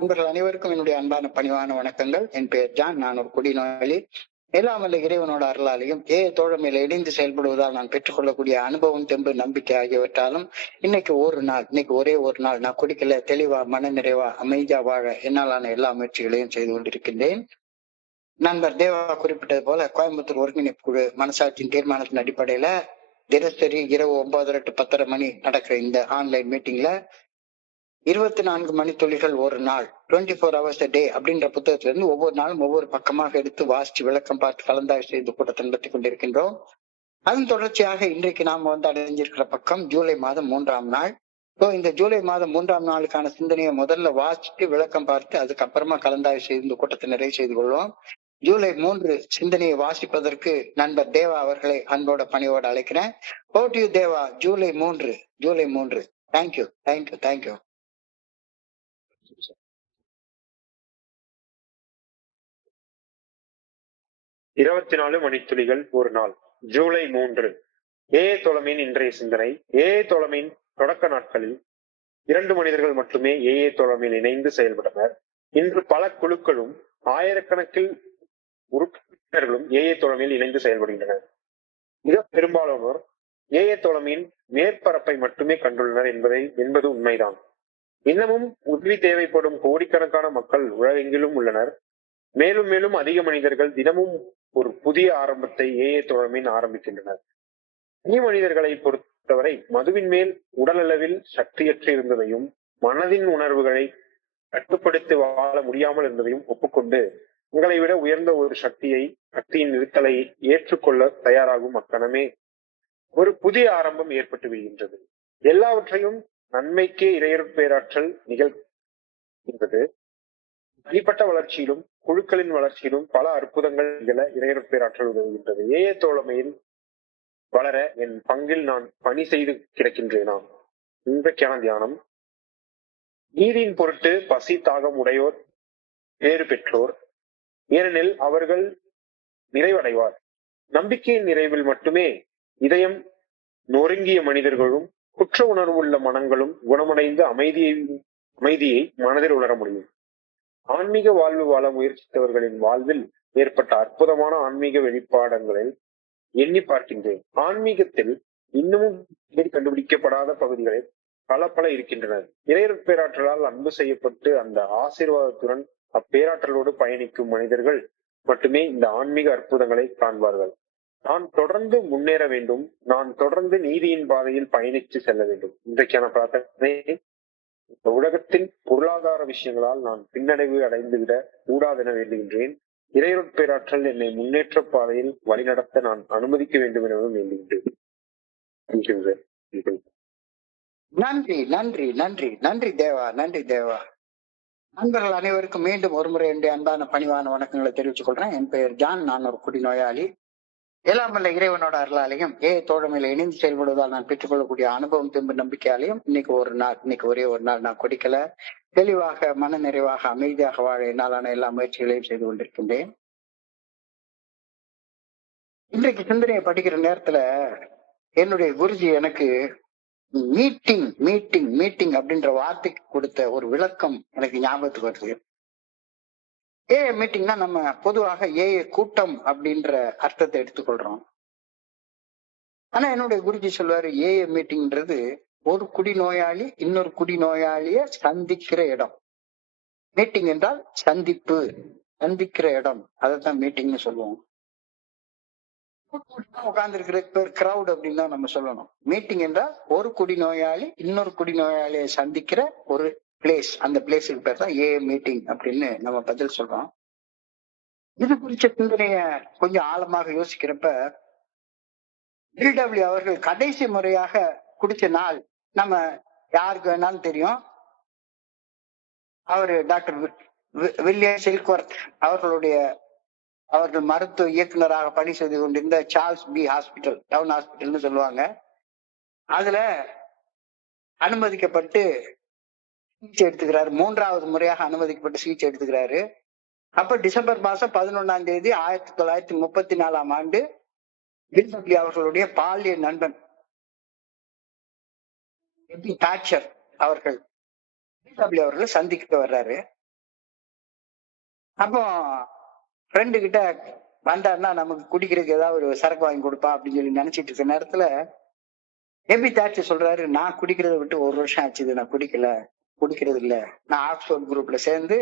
நண்பர்கள் அனைவருக்கும் என்னுடைய அன்பான பணிவான வணக்கங்கள். என் பெயர் ஜான். நான் ஒரு குடிநோயாளி. எல்லாம் வல்ல இறைவனோட அருளாலையும் தோழமையில இணைந்து செயல்படுவதால் நான் பெற்றுக்கொள்ளக்கூடிய அனுபவம், தெம்பு, நம்பிக்கை ஆகியவற்றாலும் இன்னைக்கு ஒரே ஒரு நாள் நான் குடிக்கல, தெளிவா, மன நிறைவா, அமைதியா வாழ என்னாலான எல்லா முயற்சிகளையும் செய்து கொண்டிருக்கின்றேன். நண்பர் தேவா குறிப்பிட்டது போல கோயம்புத்தூர் ஒருங்கிணைப்பு குழு மனசாட்சியின் தீர்மானத்தின் அடிப்படையில தினசரி இரவு 9:30 to 10:30 மணி நடக்கிற இந்த ஆன்லைன் மீட்டிங்ல 24 மணித்துளிகள் ஒரு நாள், 24 hours a day அப்படின்ற புத்தகத்துல இருந்து ஒவ்வொரு நாளும் ஒவ்வொரு பக்கமாக எடுத்து வாசிச்சு விளக்கம் பார்த்து கலந்தாய்வு செய்து கூட்டத்தை நடத்தி கொண்டிருக்கின்றோம். அதன் தொடர்ச்சியாக இன்றைக்கு நாம அடைஞ்சிருக்கிற பக்கம் ஜூலை மாதம் 3ஆம் நாள். இந்த ஜூலை மாதம் 3ஆம் நாளுக்கான சிந்தனையை முதல்ல வாசிச்சுட்டு விளக்கம் பார்த்து அதுக்கப்புறமா கலந்தாய்வு செய்து இந்த கூட்டத்தை நிறைவு செய்து கொள்வோம். ஜூலை 3 சிந்தனையை வாசிப்பதற்கு நண்பர் தேவா அவர்களை அன்போட பணியோடு அழைக்கிறேன். Over to you Deva. July 3. Thank you. 24 மணித்துளிகள் ஒரு நாள், ஜூலை 3. தோழமையின் இன்றைய சிந்தனை. தோழமையின் தொடக்க நாட்களில் 2 மனிதர்கள் மட்டுமே தோழமையில் இணைந்து செயல்பட்டனர். இன்று பல குழுக்களும் ஆயிரக்கணக்கில் உறுப்பினர்களும் தோழமையில் இணைந்து செயல்படுகின்றனர். மிக பெரும்பாலானோர் தோழமையின் மேற்பரப்பை மட்டுமே கண்டுள்ளனர் என்பது உண்மைதான். இன்னமும் உதவி தேவைப்படும் கோடிக்கணக்கான மக்கள் உலகெங்கிலும் உள்ளனர். மேலும் மேலும் அதிக மனிதர்கள் தினமும் ஒரு புதிய ஆரம்பத்தை தோழமையின் ஆரம்பிக்கின்றனர். தனி மனிதர்களை பொறுத்தவரை மதுவின் மேல் உடலளவில் சக்தியற்று இருந்ததையும் மனதின் உணர்வுகளை கட்டுப்படுத்தி வாழ முடியாமல் இருந்ததையும் ஒப்புக்கொண்டு உங்களை விட உயர்ந்த ஒரு சக்தியின் நிறுத்தலை ஏற்றுக்கொள்ள தயாராகும் அக்கணமே ஒரு புதிய ஆரம்பம் ஏற்பட்டு விடுகின்றது. எல்லாவற்றையும் நன்மைக்கே இறையருட் பேராற்றல் நிகழ்கின்றது. தனிப்பட்ட வளர்ச்சியிலும் குழுக்களின் வளர்ச்சியிலும் பல அற்புதங்கள் நிகழ இறையருட் பேராற்றல் உதவுகின்றது. தோழமையில் வளர என் பங்கில் நான் பணி செய்து கிடக்கின்றேனா? இன்றைக்கான தியானம். நீரின் பொருட்டு பசி தாகம் உடையோர் பேறு பெற்றோர், ஏனெனில் அவர்கள் நிறைவடைவார். நம்பிக்கையின் நிறைவில் மட்டுமே இதயம் நொறுங்கிய மனிதர்களும் குற்ற உணர்வு உள்ள மனங்களும் குணமடைந்து அமைதியை மனதில் உணர முடியும். ஆன்மீக வாழ்வு வாழ முயற்சித்தவர்களின் வாழ்வில் ஏற்பட்ட அற்புதமான ஆன்மீக வெளிப்பாடுகளை எண்ணி பார்க்கின்றேன். ஆன்மீகத்தில் இன்னமும் கண்டுபிடிக்கப்படாத பகுதிகளில் பல இருக்கின்றனர். இறையருட் பேராற்றலால் அன்பு செய்யப்பட்டு அந்த ஆசீர்வாதத்துடன் அப்பேராற்றலோடு பயணிக்கும் மனிதர்கள் மட்டுமே இந்த ஆன்மீக அற்புதங்களை காண்பார்கள். நான் தொடர்ந்து முன்னேற வேண்டும். நான் தொடர்ந்து நீதியின் பாதையில் பயணித்து செல்ல வேண்டும். இன்றைக்கான பிரார்த்தனை. இந்த உலகத்தின் பொருளாதார விஷயங்களால் நான் பின்னடைவு அடைந்துவிட கூடாதென வேண்டுகின்றேன். இறையருட் பேராற்றல் என்னை முன்னேற்ற பாதையில் வழிநடத்த நான் அனுமதிக்க வேண்டும் எனவும் வேண்டுகின்றேன். நன்றி தேவா. நண்பர்கள் அனைவருக்கும் மீண்டும் ஒருமுறை என்னுடைய அன்பான பணிவான வணக்கங்களை தெரிவித்துக் கொள்றேன். என் பெயர் ஜான். நான் ஒரு குடிநோயாளி. எல்லாம் வல்ல இறைவனோட அருளாலையும் தோழமையில இணைந்து செயல்படுவதால் நான் பெற்றுக்கொள்ளக்கூடிய அனுபவம், தெம்பு, நம்பிக்கையாலையும் இன்னைக்கு ஒரே ஒரு நாள் நான் குடிக்கல, தெளிவாக, மன நிறைவாக, அமைதியாக வாழ என்னாலான எல்லா முயற்சிகளையும் செய்து கொண்டிருக்கின்றேன். இன்றைக்கு சிந்தனையை படிக்கிற நேரத்துல என்னுடைய குருஜி எனக்கு மீட்டிங் அப்படின்ற வார்த்தைக்கு கொடுத்த ஒரு விளக்கம் எனக்கு ஞாபகத்துக்கு வருது. மீட்டிங்னா நம்ம பொதுவாக கூட்டம் அப்படின்ற அர்த்தத்தை எடுத்துக்கொள்றோம். ஆனா என்னுடைய குருஜி சொல்லுவாரு, மீட்டிங்ன்றது ஒரு குடிநோயாளி இன்னொரு குடிநோயாளிய சந்திக்கிற இடம். மீட்டிங் என்றால் சந்திக்கிற இடம். அதைத்தான் மீட்டிங்னு சொல்லுவோம். உட்கார்ந்து இருக்கிற பேர் கிரவுட் அப்படின்னு தான் நம்ம சொல்லணும். மீட்டிங் என்றால் ஒரு குடிநோயாளி இன்னொரு குடிநோயாளியை சந்திக்கிற ஒரு பிளேஸ். அந்த பிளேஸுக்கு பேர் தான் மீட்டிங் அப்படின்னு நம்ம பதில் சொல்றோம். இது குறிச்ச சிந்தனைய கொஞ்சம் ஆழமாக யோசிக்கிறப்ப LW அவர்கள் கடைசி முறையாக குடிச்ச நாள் நம்ம யாருக்கு வேணாலும் தெரியும். அவரு டாக்டர் வில்லியம் சில்க்வர்த் அவர்கள் மருத்துவ இயக்குநராக பணி செய்து கொண்டிருந்த சார்ல்ஸ் பி ஹாஸ்பிட்டல், டவுன் ஹாஸ்பிட்டல்னு சொல்லுவாங்க. அதுல அனுமதிக்கப்பட்டு சிகிச்சை எடுத்துக்கிறாரு. 3வது முறையாக அனுமதிக்கப்பட்டு சிகிச்சை எடுத்துக்கிறாரு. அப்ப டிசம்பர் மாசம் 11ஆம் தேதி 1934ஆம் ஆண்டு LW அவர்களுடைய பாலிய நண்பன் தாட்சர் அவர்கள் LW அவர்களை சந்திக்க வர்றாரு. அப்போ ஃப்ரெண்டு கிட்ட வந்தாருன்னா நமக்கு குடிக்கிறதுக்கு ஏதாவது ஒரு சரக்கு வாங்கி கொடுப்பா அப்படின்னு சொல்லி நினைச்சிட்டு இருக்க நேரத்துல எபி தாட்சி சொல்றாரு, நான் குடிக்கிறத விட்டு 1 வருஷம் ஆச்சுது, நான் குடிக்கிறது இல்ல. நான் ஆக்ஸ்போர்ட் குரூப்ல சேர்ந்து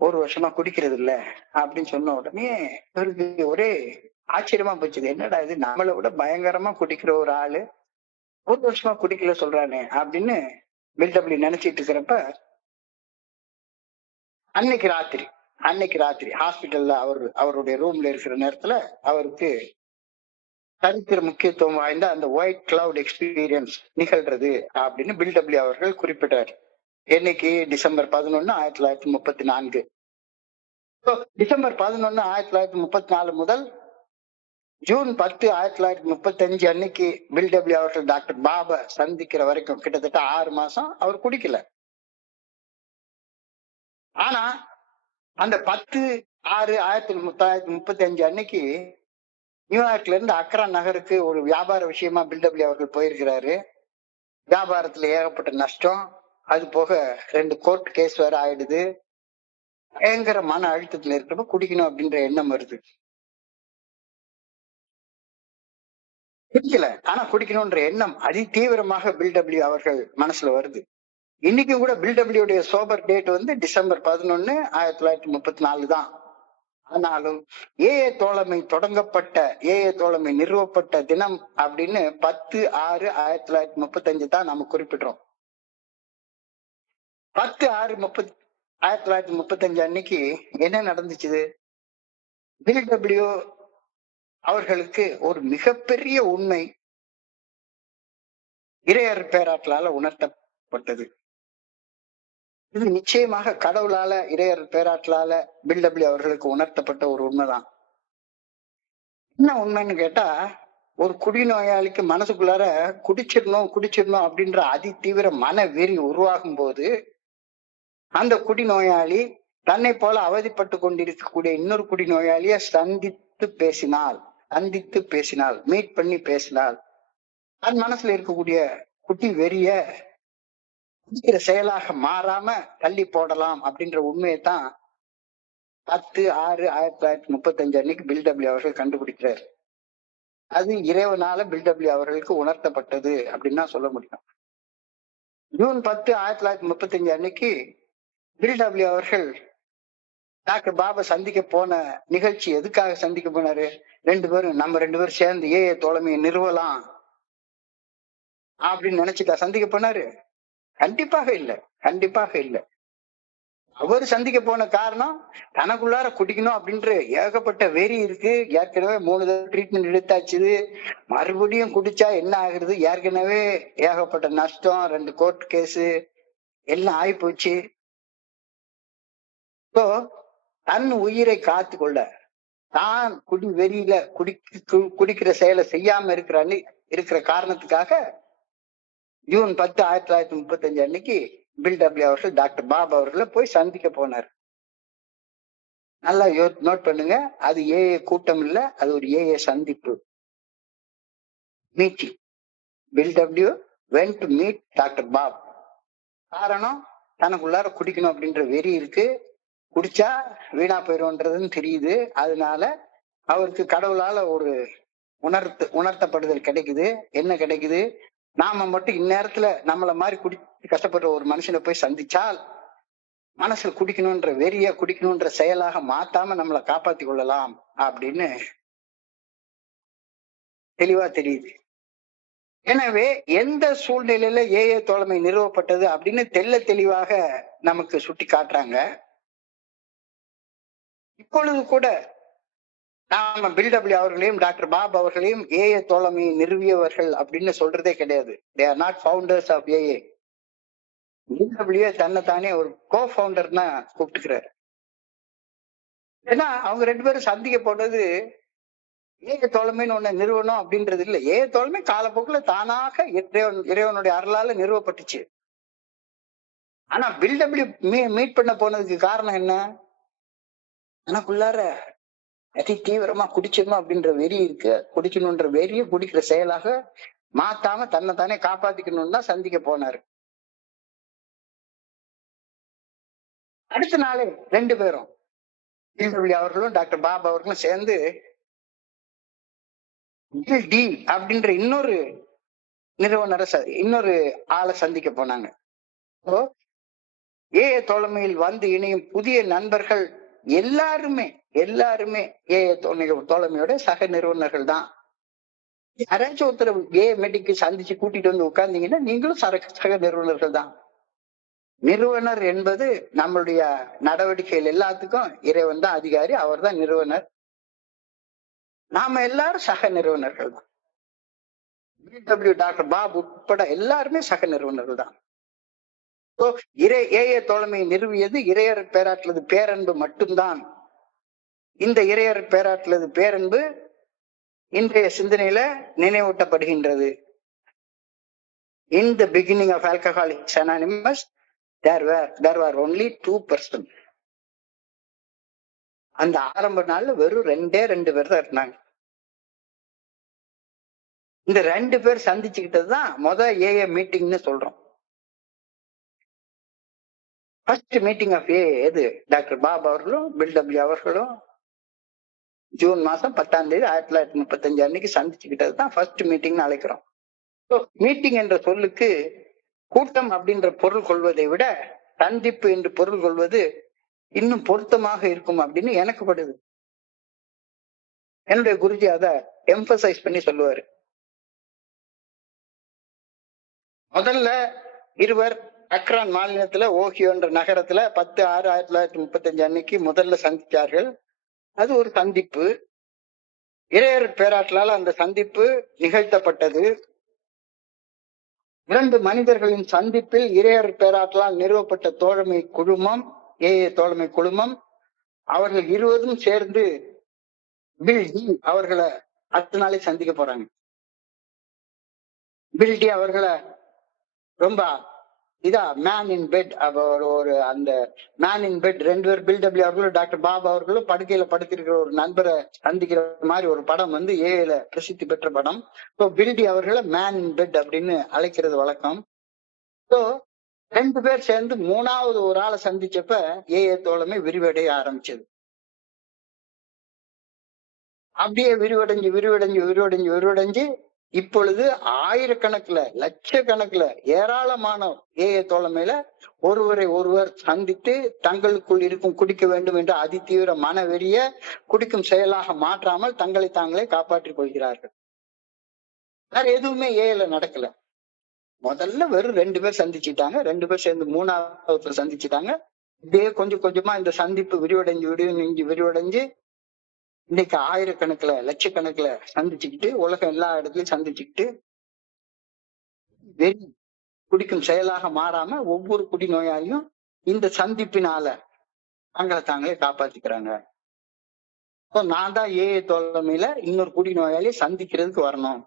1 வருஷமா குடிக்கிறது இல்ல அப்படின்னு சொன்ன உடனே இவருக்கு ஒரே ஆச்சரியமா போச்சுது. என்னடா இது, நம்மளை விட பயங்கரமா குடிக்கிற ஒரு ஆளு 1 வருஷமா குடிக்கல சொல்றானே அப்படின்னு பில்டப்ளி நினைச்சிட்டு இருக்கிறப்ப அன்னைக்கு ராத்திரி ஹாஸ்பிட்டல்ல அவருடைய ரூம்ல இருக்கிற நேரத்துல அவருக்கு சரித்திர முக்கியத்துவம் வாய்ந்த அந்த ஒயிட் கிளவுட் எக்ஸ்பீரியன்ஸ் நிகழ்றது அப்படின்னு பில்டப்ளி அவர்கள் குறிப்பிட்டார். என்னைக்கு? டிசம்பர் 11, 1934. டிசம்பர் 11, 1934 முதல் ஜூன் 10, 1935 அன்னைக்கு பில்டப்ளி அவர்கள் டாக்டர் பாபா சந்திக்கிற வரைக்கும் கிட்டத்தட்ட 6 மாசம் அவர் குடிக்கல. ஆனா அந்த 10/6/1935 அன்னைக்கு நியூயார்க்ல இருந்து அக்ரா நகருக்கு ஒரு வியாபார விஷயமா பில்டப்ளி அவர்கள் போயிருக்கிறாரு. வியாபாரத்துல ஏகப்பட்ட நஷ்டம், அது போக 2 கோர்ட் கேஸ் வேற ஆயிடுது. பயங்கர மன அழுத்தத்துல இருக்கிறப்ப குடிக்கணும் அப்படின்ற எண்ணம் வருது. குடிக்கல, ஆனா குடிக்கணும்ன்ற எண்ணம் அதி தீவிரமாக பில்டப்ளி அவர்கள் மனசுல வருது. இன்னைக்கு கூட பில்டபிள்யூடைய சோபர் டேட் வந்து டிசம்பர் 11, 1934 தான். ஆனாலும் ஏஏ தோழமை நிறுவப்பட்ட தினம் அப்படின்னு 10/6/1935 தான் நம்ம குறிப்பிடுறோம். 10/6/1935 அன்னைக்கு என்ன நடந்துச்சு? பில்டபிள்யூ அவர்களுக்கு ஒரு மிகப்பெரிய உண்மை இறையர் பேராற்றலால உணர்த்தப்பட்டது. இது நிச்சயமாக கடவுளால, இறையர் பேராற்றலால பில்டபிள்யூ அவர்களுக்கு உணர்த்தப்பட்ட ஒரு உண்மைதான். என்ன உண்மைன்னு கேட்டா, ஒரு குடிநோயாளிக்கு மனசுக்குள்ளார குடிச்சிடணும் அப்படின்ற அதி தீவிர மன வெறி உருவாகும் போது அந்த குடிநோயாளி தன்னை போல அவதிப்பட்டு கொண்டிருக்கக்கூடிய இன்னொரு குடிநோயாளிய சந்தித்து பேசினால் மீட் பண்ணி பேசினால் தன் மனசுல இருக்கக்கூடிய குட்டி வெறிய குடிக்கிற செயலாக மாறாம தள்ளி போடலாம் அப்படின்ற உண்மையைத்தான் 10/6/1935 அன்னைக்கு பில்டபிள்யூ அவர்கள் கண்டுபிடிக்கிறார். அது இறைவனால பில்டபிள்யூ அவர்களுக்கு உணர்த்தப்பட்டது அப்படின்னு தான் சொல்ல முடியும். ஜூன் 10, 1935 அன்னைக்கு பில்டபிள்யூ அவர்கள் டாக்டர் பாபா சந்திக்க போன நிகழ்ச்சி எதுக்காக சந்திக்க போனாரு? நம்ம ரெண்டு பேரும் சேர்ந்து ஏஏ தோழமையை நிறுவலாம் அப்படின்னு நினைச்சுட்டா சந்திக்க போனாரு? கண்டிப்பாக இல்ல. அவர் சந்திக்க போன காரணம் தனக்குள்ளார குடிக்கணும் அப்படின்ற ஏகப்பட்ட வெறி இருக்கு. ஏற்கனவே 3 தடவை ட்ரீட்மெண்ட் எடுத்தாச்சு, மறுபடியும் குடிச்சா என்ன ஆகுறது, ஏற்கனவே ஏகப்பட்ட நஷ்டம், 2 கோர்ட் கேஸ் எல்லாம் ஆகி போச்சு. தன் உயிரை காத்து கொள்ள, தான் குடி வெறியில குடிக்கிற செயலை செய்யாம இருக்கிற காரணத்துக்காக ஜூன் 10, 1935 அன்னைக்கு பில்டபிள்யூ அவர்கள் டாக்டர் பாபா அவர்களை போய் சந்திக்க போனார். நல்லா நோட் பண்ணுங்க, அது ஏஏ கூட்டம் இல்ல, அது ஒரு ஏஏ சந்திப்பு, meeting. Bill W went to meet doctor Bob. காரணம், தனக்குள்ளார குடிக்கணும் அப்படின்ற வெறி இருக்கு, குடிச்சா வீணா போயிடும்ன்றதுன்னு தெரியுது. அதனால அவருக்கு கடவுளால ஒரு உணர்த்தப்படுதல் கிடைக்குது. என்ன கிடைக்குது? நாம மட்டும் இந்நேரத்துல நம்மள மாதிரி குடிச்சு கஷ்டப்படுற ஒரு மனுஷனை போய் சந்திச்சால் மனசுல குடிக்கணும்ன்ற செயலாக மாத்தாம நம்மளை காப்பாத்தி கொள்ளலாம் அப்படின்னு தெளிவா தெரியுது. எனவே எந்த சூழ்நிலையில ஏஏ தோழமை நிறுவப்பட்டது அப்படின்னு தெளிவாக நமக்கு சுட்டி காட்டுறாங்க. இப்பொழுது கூட நாம பில்டபிள்யூ அவர்களையும் டாக்டர் பாப் அவர்களையும் ஏஏ தோழமையை நிறுவியவர்கள் அப்படின்னு சொல்றதே கிடையாது. They are not founders of AA. Bill W தன்னைத்தானே ஒரு கோ ஃபவுண்டர்னா கூப்பிட்டுக்கிறாரு. ஏன்னா அவங்க 2 பேரும் சந்திக்க போனது ஏஏ தோழமைன்னு ஒண்ணு நிறுவனம் அப்படின்றது இல்லை. ஏஏ தோழமை காலப்போக்குல தானாக இறைவனுடைய அருளால நிறுவப்பட்டுச்சு. ஆனா பில்டபிள்யூ மீட் பண்ண போனதுக்கு காரணம் என்ன? எனக்குள்ளார அதி தீவிரமா குடிச்சிடணும் அப்படின்ற வெறி இருக்கு, குடிக்கணும்ன்ற வெறிய குடிக்கிற செயலாக மாத்தாம தன்னைத்தானே காப்பாத்திக்கணும்னு தான் சந்திக்க போனாரு. அடுத்த நாளே 2 பேரும் பிடபிள்யூ அவர்களும் டாக்டர் பாபா அவர்களும் சேர்ந்து டி அப்படின்ற இன்னொரு நிறுவனரை இன்னொரு ஆளை சந்திக்க போனாங்க. ஏ தோழமையில் வந்து இணையும் புதிய நண்பர்கள் எல்லாருமே எல்லாருமே ஏ தோழமையோட சக நிறுவனர்கள் தான். யாராச்சும் ஒருத்தர் ஏ மெடிக்கு சந்திச்சு கூட்டிட்டு வந்து உட்கார்ந்தீங்கன்னா நீங்களும் சக நிறுவனர்கள் தான். நிறுவனர் என்பது நம்மளுடைய நடவடிக்கைகள் எல்லாத்துக்கும் இறைவன் தான் அதிகாரி, அவர் தான் நிறுவனர். நாம எல்லாரும் சக நிறுவனர்கள் தான். பிடபிள்யூ டாக்டர் பாபு உட்பட எல்லாருமே சக நிறுவனர்கள் தான். ஏ தோழமையை நிறுவியது இறையர் பேராற்றலது பேரன்பு மட்டும்தான். இந்த இறையர் பேராற்றலது பேரன்பு இன்றைய சிந்தனையில நினைவூட்டப்படுகின்றது. In the beginning of Alcoholics Anonymous, there were only 2%. அந்த ஆரம்ப நாள்ல வெறும் 2 பேர் தான் இருந்தாங்க. இந்த 2 பேர் சந்திச்சுக்கிட்டதுதான் ஏஏ மீட்டிங்னு சொல்றோம். ஃபர்ஸ்ட் மீட்டிங் ஆஃப் எது டாக்டர் பாபா அவர்களும் பில்டபிள்யூ அவர்களும் ஜூன் மாசம் 10ஆம் தேதி 1935 அன்னைக்கு சந்திச்சுக்கிட்டதுதான் ஃபர்ஸ்ட் மீட்டிங்னு அழைக்கிறோம். மீட்டிங் என்ற சொல்லுக்கு கூட்டம் அப்படின்ற பொருள் கொள்வதை விட சந்திப்பு என்று பொருள் கொள்வது இன்னும் பொருத்தமாக இருக்கும் அப்படின்னு எனக்கு படுது. என்னுடைய குருஜி அதை எம்பசைஸ் பண்ணி சொல்லுவாரு. முதல்ல இருவர் அக்ரான் மாநிலத்துல ஓஹியோ என்ற நகரத்துல 10/6/1935 அன்னைக்கு முதல்ல சந்திச்சார்கள். அது ஒரு சந்திப்பு. இறையர் பேராற்றலால் அந்த சந்திப்பு நிகழ்த்தப்பட்டது. 2 மனிதர்களின் சந்திப்பில் இறையர் பேராற்றலால் நிறுவப்பட்ட தோழமை குழுமம் ஏஏ தோழமை குழுமம் அவர்கள் 20 சேர்ந்து பில்டி அவர்களை அடுத்த நாளை சந்திக்க போறாங்க. பில்டி அவர்களை ரொம்ப மேன் இன் பெட் ஒரு அந்த மேன் இன் பெட் 2 பேர் பில்டபிள்யூ அவர்களும் டாக்டர் பாபா அவர்களும் படுக்கையில படுத்திருக்கிற ஒரு நண்பரை சந்திக்கிற மாதிரி ஒரு படம் ஏஏல பிரசித்தி பெற்ற படம். பில்டி அவர்களை மேன் இன் பெட் அப்படின்னு அழைக்கிறது வழக்கம். 2 பேர் சேர்ந்து 3வது ஒரு ஆளை சந்திச்சப்ப ஏஏ தோழமை விரிவடைய ஆரம்பிச்சது. அப்படியே விரிவடைஞ்சு இப்பொழுது ஆயிரக்கணக்குல லட்சக்கணக்குல ஏராளமான ஏஏ தோழமையில ஒருவரை ஒருவர் சந்தித்து தங்களுக்குள் இருக்கும் குடிக்க வேண்டும் என்ற அதிதீவிர மனவெறிய குடிக்கும் செயலாக மாற்றாமல் தங்களை தாங்களே காப்பாற்றிக் கொள்கிறார்கள். வேற எதுவுமே ஏல நடக்கல. முதல்ல வெறும் 2 பேர் சந்திச்சுட்டாங்க. 2 பேர் சேர்ந்து 3வது சந்திச்சுட்டாங்க. இப்படியே கொஞ்சம் கொஞ்சமா இந்த சந்திப்பு விரிவடைஞ்சு இன்னைக்கு ஆயிரக்கணக்குல லட்சக்கணக்குல சந்திச்சுக்கிட்டு உலகம் எல்லா இடத்துலயும் சந்திச்சுக்கிட்டு வெறி குடிக்கும் செயலாக மாறாம ஒவ்வொரு குடிநோயாளியும் இந்த சந்திப்பினால தங்களை தாங்களே காப்பாத்திக்கிறாங்க. நான் தான் ஏஏ தோழமையில இன்னொரு குடிநோயாளியை சந்திக்கிறதுக்கு வரணும்.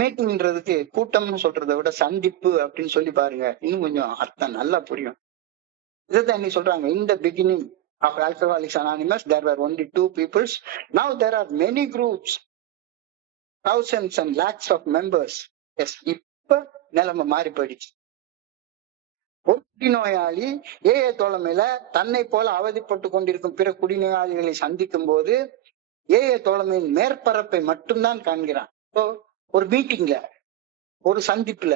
மீட்டிங்ன்றதுக்கு கூட்டம்னு சொல்றதை விட சந்திப்பு அப்படின்னு சொல்லி பாருங்க, இன்னும் கொஞ்சம் அர்த்தம் நல்லா புரியும். இதைத்தான் இன்னைக்கு சொல்றாங்க. இந்த beginning of Alcoholics Anonymous, there were only 2 peoples. Now there are many groups, thousands and lakhs of members. Yes, இப்ப நிலைமை மாறி போயிடுச்சு. ஒரு குடிநோயாளி ஏஏ தோழமையில தன்னை போல அவதிப்பட்டு கொண்டிருக்கும் பிற குடிநோயாளிகளை சந்திக்கும் போது ஏஏ தோழமையின் மேற்பரப்பை மட்டும்தான் காண்கிறான். ஒரு மீட்டிங்ல ஒரு சந்திப்புல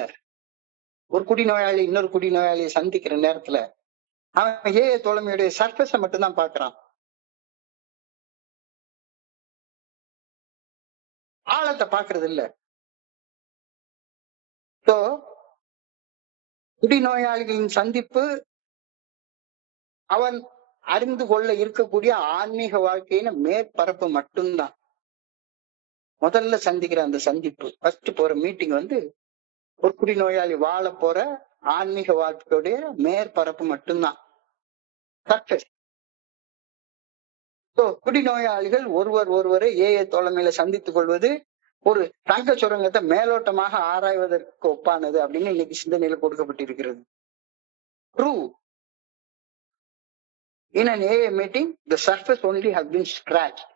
ஒரு குடிநோயாளி இன்னொரு குடிநோயாளியை சந்திக்கிற நேரத்துல அவன் ஏஏ தோழமையுடைய சர்ஃபேஸை மட்டும்தான் பாக்குறான், ஆழத்தை பாக்குறது இல்ல. குடிநோயாளிகளின் சந்திப்பு அவன் அறிந்து கொள்ள இருக்கக்கூடிய ஆன்மீக வாழ்க்கையின் மேற்பரப்பு மட்டும்தான். முதல்ல சந்திக்கிற அந்த சந்திப்பு ஃபர்ஸ்ட் போற மீட்டிங் ஒரு குடிநோயாளி வாழ போற ஆன்மீக வாழ்க்கையுடைய மேற்பரப்பு மட்டும்தான், சர்ஃபேஸ். குடிநோயாளிகள் ஒருவரை ஏஏ தோழமையில சந்தித்துக் கொள்வது ஒரு தங்க சுரங்கத்தை மேலோட்டமாக ஆராய்வதற்கு ஒப்பானது அப்படின்னு இன்னைக்கு சிந்தனையில கொடுக்கப்பட்டிருக்கிறது. True. In an AA meeting, the surface only has been scratched.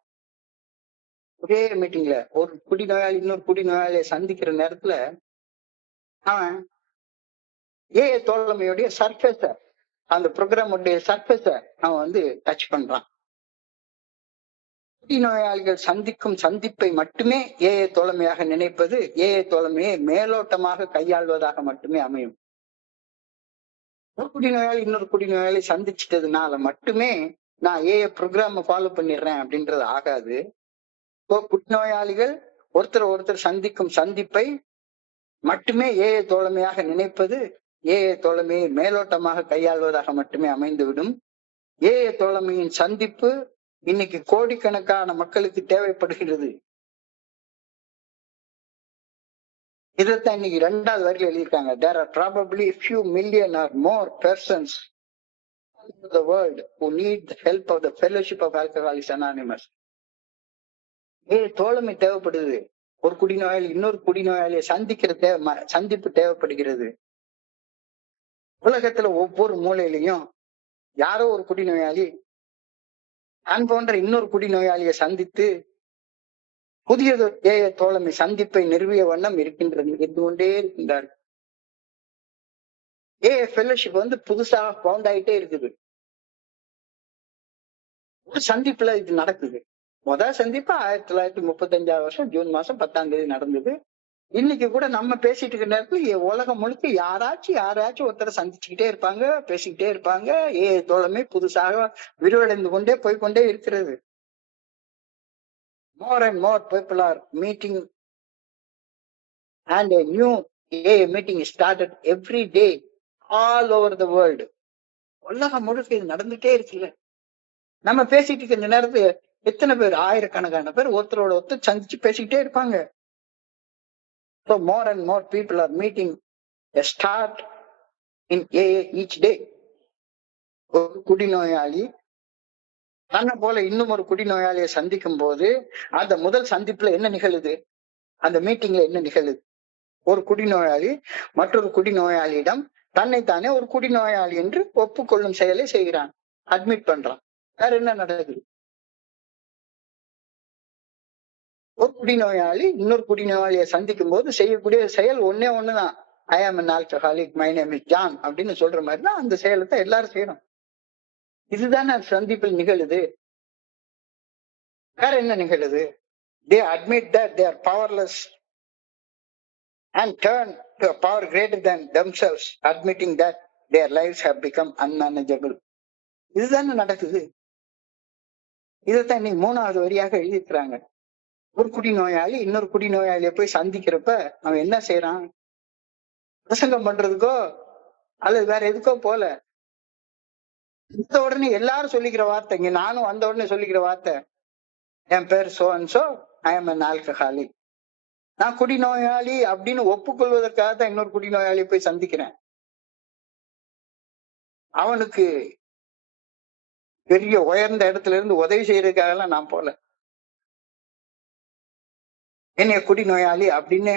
ஒரே மீட்டிங்ல ஒரு குடிநோயாளி இன்னொரு குடிநோயாளியை சந்திக்கிற நேரத்துல அவன் ஏஏ தோழமையுடைய சர்ஃபேஸ, அந்த ப்ரோக்ராம் உடைய சர்ஃபேஸ அவன் டச் பண்றான். நோயாளிகள் சந்திக்கும் சந்திப்பை மட்டுமே ஏஏ தோழமையாக நினைப்பது ஏஏ தோழமையை மேலோட்டமாக கையாள்வதாக மட்டுமே அமையும். ஒரு குடிநோயாளி இன்னொரு குடிநோயாளி சந்திச்சிட்டதுனால மட்டுமே நான் ஏஏ ப்ரோக்ராம ஃபாலோ பண்ணிடுறேன் அப்படின்றது ஆகாது. குடிநோயாளிகள் ஒருத்தர் சந்திக்கும் சந்திப்பை மட்டுமே ஏஏ தோழமையாக நினைப்பது ஏஏ தோழமையை மேலோட்டமாக கையாள்வதாக மட்டுமே அமைந்துவிடும். ஏஏ தோழமையின் சந்திப்பு இன்னைக்கு கோடிக்கணக்கான மக்களுக்கு தேவைப்படுகிறது. இதைத்தான் இன்னைக்கு 2வது வரியில எழுதியிருக்காங்க. There are probably few million or more persons in the world who need the help of the Fellowship of Alcoholics Anonymous. தோழமை தேவைப்படுது. ஒரு குடிநோயாளி இன்னொரு குடிநோயாளியை சந்திப்பு தேவைப்படுகிறது. உலகத்துல ஒவ்வொரு மூலையிலையும் யாரோ ஒரு குடிநோயாளி நான் போன்ற இன்னொரு குடிநோயாளியை சந்தித்து புதியது ஏஏ தோழமை சந்திப்பை நிறுவிய வண்ணம் இருந்து கொண்டே இருக்கின்றார். ஏஏ ஃபெல்லோஷிப் புதுசா பவுண்ட் ஆயிட்டே இருக்குது. ஒரு சந்திப்புல இது நடக்குது. முதல் சந்திப்பு 1935 வருஷம் ஜூன் மாசம் 10ஆம் தேதி நடந்தது. இன்னைக்கு கூட நம்ம பேசிட்டு இருக்கிற நேரத்துல உலகம் முழுக்க யாராச்சும் ஒருத்தரை சந்திச்சுக்கிட்டே இருப்பாங்க, பேசிக்கிட்டே இருப்பாங்க. தோழமை புதுசாக விரிவடைந்து போய்கொண்டே இருக்கிறது. More and more people are meeting and a new AA meeting is started every day all over the world. உலகம் முழுக்க இது நடந்துட்டே இருக்குல்ல. நம்ம பேசிட்டு இருக்க இந்த நேரத்துல எத்தனை பேர், ஆயிரக்கணக்கான பேர் ஒருத்தரோட ஒருத்தர் சந்திச்சு பேசிக்கிட்டே இருப்பாங்க. So more and more people are meeting a start in AA each day. ஒரு குடிநோயாளி தன்னை போல இன்னும் ஒரு குடிநோயாளியை சந்திக்கும் போது அந்த முதல் சந்திப்புல என்ன நிகழுது, அந்த மீட்டிங்ல என்ன நிகழுது? ஒரு குடிநோயாளி மற்றொரு குடிநோயாளியிடம் தன்னைத்தானே ஒரு குடிநோயாளி என்று ஒப்புக்கொள்ளும் செயலை செய்கிறான், அட்மிட் பண்றான். வேற என்ன நடக்குது? ஒரு குடிநோயாளி இன்னொரு குடிநோயாளியை சந்திக்கும் போது செய்யக்கூடிய செயல் ஒண்ணுதான். I am an alcoholic, my name is John அப்படின்னு சொல்ற மாதிரிதான் அந்த செயலத்தை எல்லாரும் செய்யணும். இதுதானே சந்திப்பில் நிகழுது. வேற என்ன நிகழுது? They admit that they are powerless and turn to a power greater than themselves, admitting that their lives have become unmanageable. இதுதானே நடக்குது. இதைத்தான் இன்னைக்கு 3வது வரியாக எழுதியிருக்கிறாங்க. ஒரு குடிநோயாளி இன்னொரு குடிநோயாளியை போய் சந்திக்கிறப்ப அவன் என்ன செய்யறான்? பிரசங்கம் பண்றதுக்கோ அல்லது வேற எதுக்கோ போல. இந்த உடனே எல்லாரும் சொல்லிக்கிற வார்த்தை, இங்க நானும் வந்த உடனே சொல்லிக்கிற வார்த்தை, என் பேர் so and so, I am an alcoholic. நான் குடிநோயாளி அப்படின்னு ஒப்புக்கொள்வதற்காக தான் இன்னொரு குடிநோயாளியை போய் சந்திக்கிறேன். அவனுக்கு பெரிய உயர்ந்த இடத்துல இருந்து உதவி செய்யறதுக்காக எல்லாம் நான் போல. என்னைய குடிநோயாளி அப்படின்னு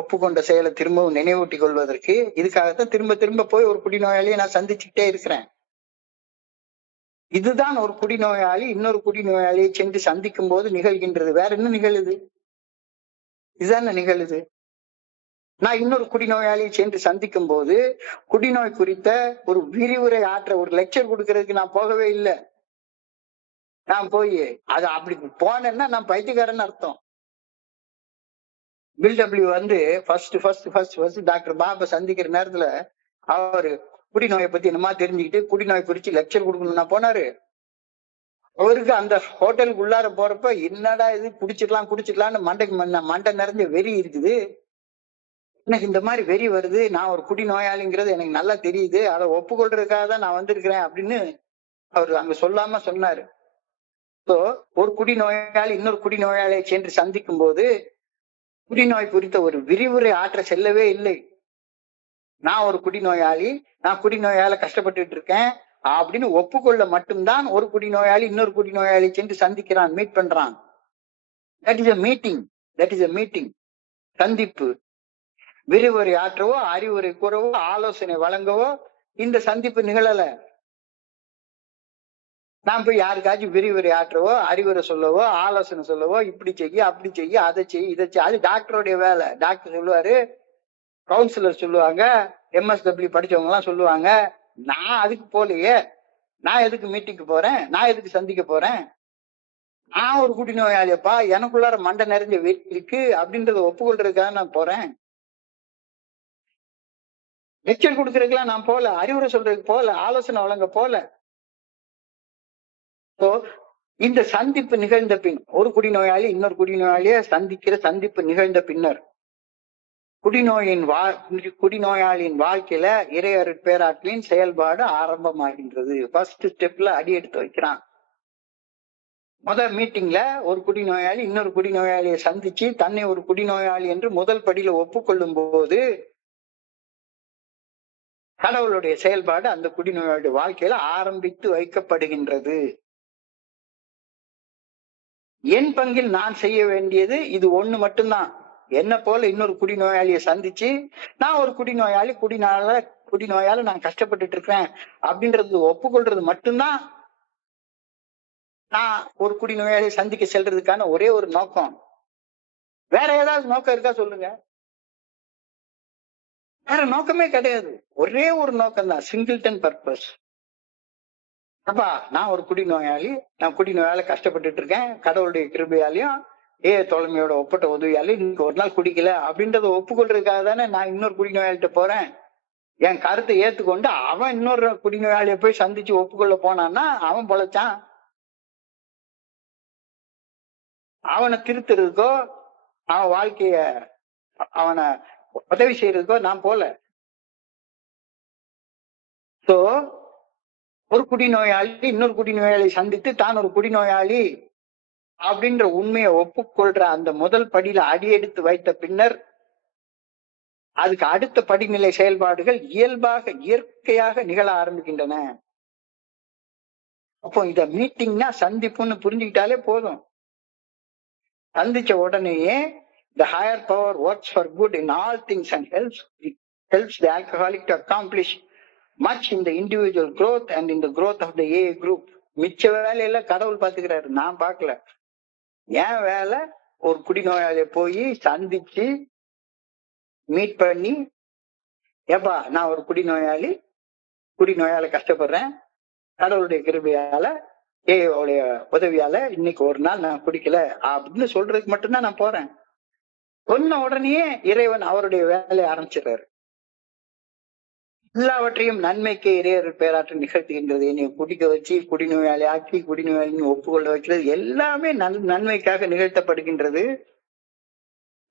ஒப்புக்கொண்ட செயலை திரும்பவும் நினைவூட்டி கொள்வதற்கு இதுக்காகத்தான் திரும்ப போய் ஒரு குடிநோயாளியை நான் சந்திச்சுக்கிட்டே இருக்கிறேன். இதுதான் ஒரு குடிநோயாளி இன்னொரு குடிநோயாளியை சென்று சந்திக்கும் போது நிகழ்கின்றது. வேற என்ன நிகழுது? இதுதான் நிகழுது. நான் இன்னொரு குடிநோயாளியை சென்று சந்திக்கும் போது குடிநோய் குறித்த ஒரு விரிவுரை ஆற்ற, ஒரு லெக்சர் கொடுக்கறதுக்கு நான் போகவே இல்லை. நான் போய் அது அப்படி போனேன்னா நான் பைத்தியக்காரன்னு அர்த்தம். பில்டபிள்யூ ஃபர்ஸ்ட் டாக்டர் பாபா சந்திக்கிற நேரத்துல அவரு குடிநோயை பத்தி என்னமா தெரிஞ்சுக்கிட்டு குடிநோய் குறிச்சு லெக்சர் கொடுக்கணும்னா போனாரு. அவருக்கு அந்த ஹோட்டலுக்கு உள்ளார போறப்ப என்னடா இது குடிச்சிடலாம்னு மண்டை நிறைஞ்ச வெறி இருக்குது. எனக்கு இந்த மாதிரி வெறி வருது, நான் ஒரு குடிநோயாளிங்கிறது எனக்கு நல்லா தெரியுது, அதை ஒப்புக்கொள்றதுக்காக தான் நான் வந்திருக்கிறேன் அப்படின்னு அவர் அங்க சொல்லாம சொன்னாரு. சோ ஒரு குடிநோயாளி இன்னொரு குடிநோயாளியை சென்று சந்திக்கும் போது குடிநோய் குறித்த ஒரு விரிவுரை ஆற்ற செல்லவே இல்லை. நான் ஒரு குடிநோயாளி, நான் குடிநோயால கஷ்டப்பட்டுட்டு இருக்கேன் அப்படின்னு ஒப்புக்கொள்ள மட்டும்தான் ஒரு குடிநோயாளி இன்னொரு குடிநோயாளி சென்று சந்திக்கிறான், மீட் பண்றான். That is a meeting. சந்திப்பு. விரிவுரை ஆற்றவோ அறிவுரை கூறவோ ஆலோசனை வழங்கவோ இந்த சந்திப்பு நிகழல. நான் போய் யாருக்காச்சும் விரிவுரை ஆற்றவோ அறிவுரை சொல்லவோ ஆலோசனை சொல்லவோ இப்படி செய்ய அப்படி செய்ய அதை செய்ய இதை செய்ய, அது டாக்டருடைய வேலை. டாக்டர் சொல்லுவாரு, கவுன்சிலர் சொல்லுவாங்க, MSW படிச்சவங்க எல்லாம் சொல்லுவாங்க. நான் அதுக்கு போலையே, நான் எதுக்கு மீட்டிங்க்கு போறேன், நான் எதுக்கு சந்திக்க போறேன்? நான் ஒரு குடிநோயாளியப்பா, எனக்குள்ளார மண்டை நிறைஞ்ச வெறி இருக்கு அப்படின்றத ஒப்புக்கொள்றதுக்காக நான் போறேன். லெக்சர் கொடுக்கறதுக்கெல்லாம் நான் போல, அறிவுரை சொல்றதுக்கு போல, ஆலோசனை வழங்க போல. So, இந்த சந்திப்பு நிகழ்ந்த பின் ஒரு குடிநோயாளி இன்னொரு குடிநோயாளியை சந்திக்கிற சந்திப்பு நிகழ்ந்த பின்னர் குடிநோயாளியின் வாழ்க்கையில இறை அருட்பேராற்றலின் செயல்பாடு ஆரம்பமாகின்றது. ஃபர்ஸ்ட் ஸ்டெப்ல அடி எடுத்து வைக்கிறான். முதல் மீட்டிங்ல ஒரு குடிநோயாளி இன்னொரு குடிநோயாளியை சந்திச்சு தன்னை ஒரு குடிநோயாளி என்று முதல் படியில ஒப்புக்கொள்ளும் போது கடவுளுடைய செயல்பாடு அந்த குடிநோயாளிய வாழ்க்கையில ஆரம்பித்து வைக்கப்படுகின்றது. என் பங்கில் நான் செய்ய வேண்டியது இது ஒண்ணு மட்டும்தான். என்ன போல இன்னொரு குடிநோயாளியை சந்திச்சு நான் ஒரு குடிநோயால நான் கஷ்டப்பட்டுட்டு இருக்கிறேன் அப்படின்றது ஒப்புக்கொள்றது மட்டும்தான் நான் ஒரு குடிநோயாளியை சந்திக்க செல்றதுக்கான ஒரே ஒரு நோக்கம். வேற ஏதாவது நோக்கம் இருக்கா சொல்லுங்க? வேற நோக்கமே கிடையாது. ஒரே ஒரு நோக்கம் தான், சிங்கிள்டன் பர்பஸ். அப்பா நான் ஒரு குடிநோயாளி, நான் குடிநோயால கஷ்டப்பட்டுட்டு இருக்கேன். கடவுளுடைய கிருபையாலையும் தோழமையோட ஒப்பட்ட உதவியாலையும் இன்னைக்கு ஒரு நாள் குடிக்கல அப்படின்றத ஒப்புக்கொள்றதுக்காக தானே நான் இன்னொரு குடிநோயாளிகிட்ட போறேன். என் கருத்தை ஏத்துக்கொண்டு அவன் இன்னொரு குடிநோயாளிய போய் சந்திச்சு ஒப்புக்கொள்ள போனான்னா அவன் பொழைச்சான். அவனை திருத்துறதுக்கோ அவன் வாழ்க்கைய அவனை உதவி செய்யறதுக்கோ நான் போல. சோ ஒரு குடிநோயாளி இன்னொரு குடிநோயாளி சந்தித்து தான் ஒரு குடிநோயாளி அப்படின்ற உண்மையை ஒப்புக்கொள்ற அந்த முதல் படியில அடியெடுத்து வைத்த பின்னர் அதுக்கு அடுத்த படிநிலை செயல்பாடுகள் இயற்கையாக நிகழ ஆரம்பிக்கின்றன. அப்போ இத மீட்டிங்னா சந்திப்புன்னு புரிஞ்சுக்கிட்டாலே போதும். சந்திச்ச உடனேயே the higher power works for good in all things and helps the alcoholic to accomplish much in the individual growth and in the growth of the AA group. மிச்ச வேலையில கடவுள் பாத்துக்கிறாரு, நான் பார்க்கல. என் வேலை ஒரு குடிநோயாளிய போய் சந்திச்சு மீட் பண்ணி, ஏப்பா நான் ஒரு குடிநோயால கஷ்டப்படுறேன், கடவுளுடைய கிருபையால ஏவுடைய உதவியால இன்னைக்கு ஒரு நாள் நான் குடிக்கல அப்படின்னு சொல்றதுக்கு மட்டும்தான் நான் போறேன். சொன்ன உடனேயே இறைவன் அவருடைய வேலையை ஆரம்பிச்சிடுறாரு. எல்லாவற்றையும் நன்மைக்கு இறையர் பேராற்றல் நிகழ்த்துகின்றது. என்னை குடிக்க வச்சு குடிநோயாளி ஆக்கி குடிநோயாளின்னு ஒப்புக்கொள்ள வைக்கிறது எல்லாமே நன்மைக்காக நிகழ்த்தப்படுகின்றது.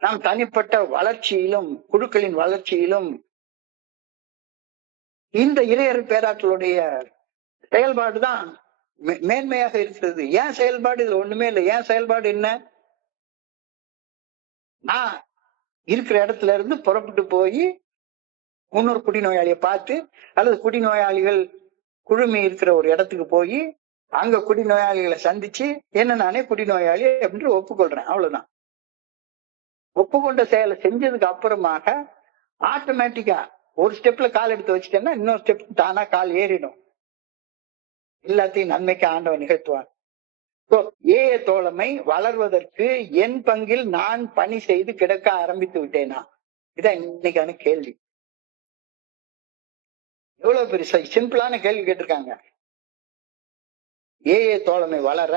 நாம் தனிப்பட்ட வளர்ச்சியிலும் குழுக்களின் வளர்ச்சியிலும் இந்த இறையர் பேராற்றலுடைய செயல்பாடுதான் மேன்மையாக இருக்கிறது. ஏன் செயல்பாடு இதுல ஒண்ணுமே இல்லை. ஏன் செயல்பாடு என்ன? நான் இருக்கிற இடத்துல இருந்து புறப்பட்டு போய் இன்னொரு குடிநோயாளியை பார்த்து அல்லது குடிநோயாளிகள் குழுமி இருக்கிற ஒரு இடத்துக்கு போய் அங்க குடிநோயாளிகளை சந்திச்சு என்ன நானே குடிநோயாளி அப்படின்னு ஒப்புக்கொள்றேன். அவ்வளவுதான். ஒப்புக்கொண்ட செயலை செஞ்சதுக்கு அப்புறமாக ஆட்டோமேட்டிக்கா ஒரு ஸ்டெப்ல கால் எடுத்து வச்சுட்டேன்னா இன்னொரு ஸ்டெப் தானா கால் ஏறிடும். எல்லாத்தையும் நன்மைக்கு ஆண்டவன் நிகழ்த்துவான். ஏய தோழமை வளர்வதற்கு என் பங்கில் நான் பணி செய்து கிடக்க ஆரம்பித்து விட்டேனா? இதான் இன்னைக்கான கேள்வி. எவ்வளவு பெரிய சிம்பிளான கேள்வி கேட்டிருக்காங்க. ஏய தோழமை வளர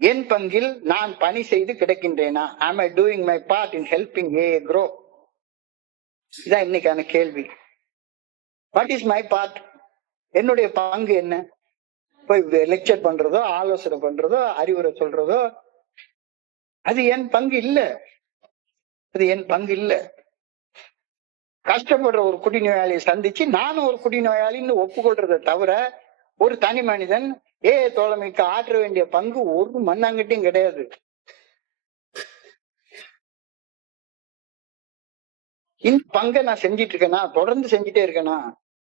என் பங்கில் நான் பணி செய்து கிடக்கின்றேனா? am I doing my part in helping AA grow? இதான் இன்னைக்கான கேள்வி. what is my part? என்னுடைய பங்கு என்ன? போய் லெக்சர் பண்றதோ ஆலோசனை பண்றதோ அறிவுரை சொல்றதோ அது என் பங்கு இல்ல. அது என் பங்கு இல்ல. கஷ்டப்படுற ஒரு குடிநோயாளியை சந்திச்சு நானும் ஒரு குடிநோயாளின்னு ஒப்புக்கொள்றதை தவிர ஒரு தனி மனிதன் தோழமைக்கு ஆற்ற வேண்டிய பங்கு ஒரு மண்ணாங்கட்டியும் கிடையாது. இந்த பங்கை நான் செஞ்சிட்டு இருக்கேனா? தொடர்ந்து செஞ்சுட்டே இருக்கேனா?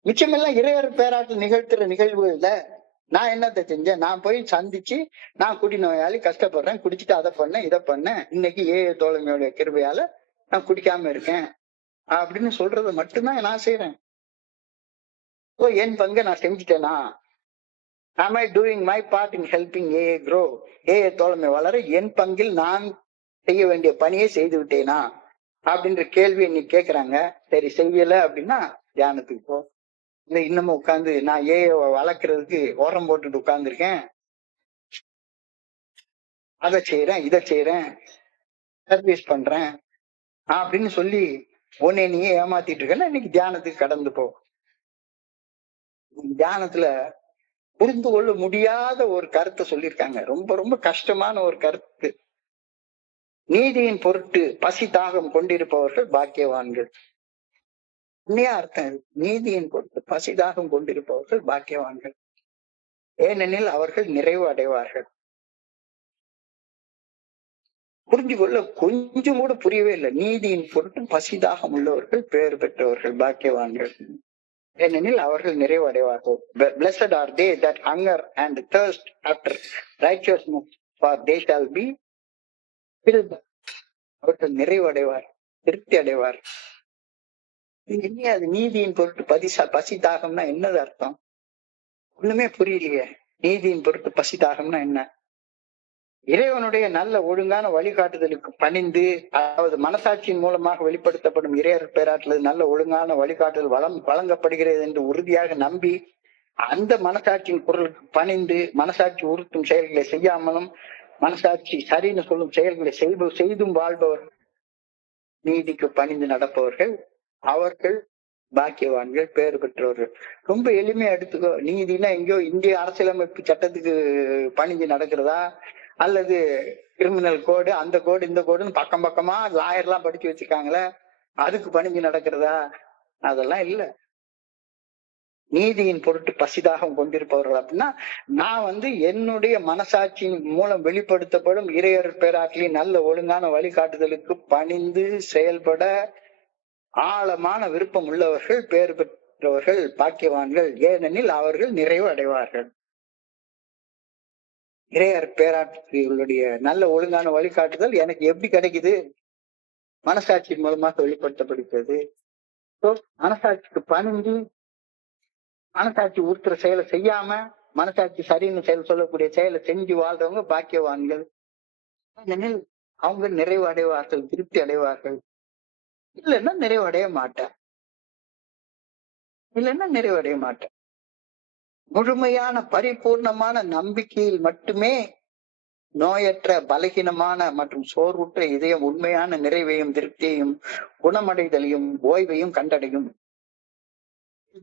மிச்சமெல்லாம் இறையர் பேராற்றல் நிகழ்த்துற நிகழ்வுகள்ல நான் என்னத்த செஞ்சேன்? நான் போய் சந்திச்சு நான் குடிநோயாளி கஷ்டப்படுறேன், குடிச்சிட்டு அதை பண்ணேன் இதை பண்ணேன், இன்னைக்கு தோழமையோட கிருபையால நான் குடிக்காம இருக்கேன் அப்படின்னு சொல்றது மட்டும்தான் நான் செய்யறேன். என் பங்கை நான் செஞ்சுட்டேனா? am I doing my part in helping AA grow? AA தோழமை வளர என் பங்கில் நான் செய்ய வேண்டிய பணியை செய்து விட்டேனா அப்படின்ற கேள்வி இன்னைக்கு கேக்குறாங்க. சரி செய்யல அப்படின்னா தியானத்துக்கு போ. இல்ல இன்னமும் உட்கார்ந்து நான் வளர்க்கறதுக்கு ஓரம் போட்டுட்டு உட்கார்ந்துருக்கேன். அதை செய்யறேன், இதை செய்யறேன், சர்வீஸ் பண்றேன் அப்படின்னு சொல்லி உன்னை நீயே ஏமாத்திட்டு இருக்கேன்னா இன்னைக்கு தியானத்துக்கு கடந்து போ. தியானத்துல புரிந்து கொள்ள முடியாத ஒரு கருத்தை சொல்லியிருக்காங்க, ரொம்ப ரொம்ப கஷ்டமான ஒரு கருத்து. நீதியின் பொருட்டு பசி தாகம் கொண்டிருப்பவர்கள் பாக்கியவான்கள். உண்மையா அர்த்தம் இது. நீதியின் பொருட்டு பசி தாகம் கொண்டிருப்பவர்கள் பாக்கியவான்கள், ஏனெனில் அவர்கள் நிறைவு அடைவார்கள். புரிஞ்சு கொள்ள கொஞ்சம் கூட புரியவே இல்லை. நீதியின் பொருட்டு பசிதாகம் உள்ளவர்கள் பேர் பெற்றவர்கள் பாக்கியவான்கள், ஏனெனில் அவர்கள் நிறைவு அடைவார்கள். Blessed are they that hunger and thirst after righteousness, for they shall be filled. அவர்கள் நிறைவு அடைவார், திருப்தி அடைவார். என்ன அது நீதியின் பொருட்டு பசி தாகம்னா என்னது அர்த்தம்? ஒண்ணுமே புரியலையே. நீதியின் பொருட்டு பசி தாகம்னா என்ன? இறைவனுடைய நல்ல ஒழுங்கான வழிகாட்டுதலுக்கு பணிந்து, அதாவது மனசாட்சியின் மூலமாக வெளிப்படுத்தப்படும் இறையர் பேராற்றல் நல்ல ஒழுங்கான வழிகாட்டுதல் வழங்கப்படுகிறது என்று உறுதியாக நம்பி, அந்த மனசாட்சியின் குரலுக்கு பணிந்து மனசாட்சி உறுத்தும் செயல்களை செய்யாமலும் மனசாட்சி சரின்னு சொல்லும் செயல்களை செய்தும் வாழ்பவர், நீதிக்கு பணிந்து நடப்பவர்கள், அவர்கள் பாக்கியவான்கள், பேறு பெற்றவர்கள். ரொம்ப எளிமையா எடுத்துக்கோ. நீதினா எங்கேயோ இந்திய அரசியலமைப்பு சட்டத்துக்கு பணிஞ்சு நடக்கிறதா, அல்லது கிரிமினல் கோடு, அந்த கோடு இந்த கோடுன்னு பக்கம் பக்கமா லாயர் எல்லாம் படிச்சு வச்சிருக்காங்களே அதுக்கு பணிஞ்சு நடக்கிறதா? அதெல்லாம் இல்ல. நீதியின் பொருட்டு பசிதாகம் கொண்டிருப்பவர்கள் அப்படின்னா, நான் என்னுடைய மனசாட்சியின் மூலம் வெளிப்படுத்தப்படும் இறையர் பேராற்றலின் நல்ல ஒழுங்கான வழிகாட்டுதலுக்கு பணிந்து செயல்பட ஆழமான விருப்பம் உள்ளவர்கள், பேறு பெற்றவர்கள், பாக்கியவான்கள், ஏனெனில் அவர்கள் நிறைவு அடைவார்கள். இறையர் பேராற்றலுடைய நல்ல ஒழுங்கான வழிகாட்டுதல் எனக்கு எப்படி கிடைக்குது? மனசாட்சியின் மூலமாக வெளிப்படுத்தப்படுகிறது. மனசாட்சிக்கு பணிந்து மனசாட்சி உறுத்துற செயலை செய்யாம மனசாட்சி சரின்னு செயல் சொல்லக்கூடிய செயலை செஞ்சு வாழ்றவங்க பாக்கியவான்கள், ஏனெனில் அவங்க நிறைவு அடைவார்கள், திருப்தி அடைவார்கள். இல்லைன்னா நிறைவடைய மாட்டேன், இல்லைன்னா நிறைவடைய மாட்டேன். முழுமையான பரிபூர்ணமான நம்பிக்கையில் மட்டுமே நோயற்ற பலகீனமான மற்றும் சோர்வுற்ற இதயம் உண்மையான நிறைவையும் திருப்தியையும் குணமடைதலையும் ஓய்வையும் கண்டடையும்.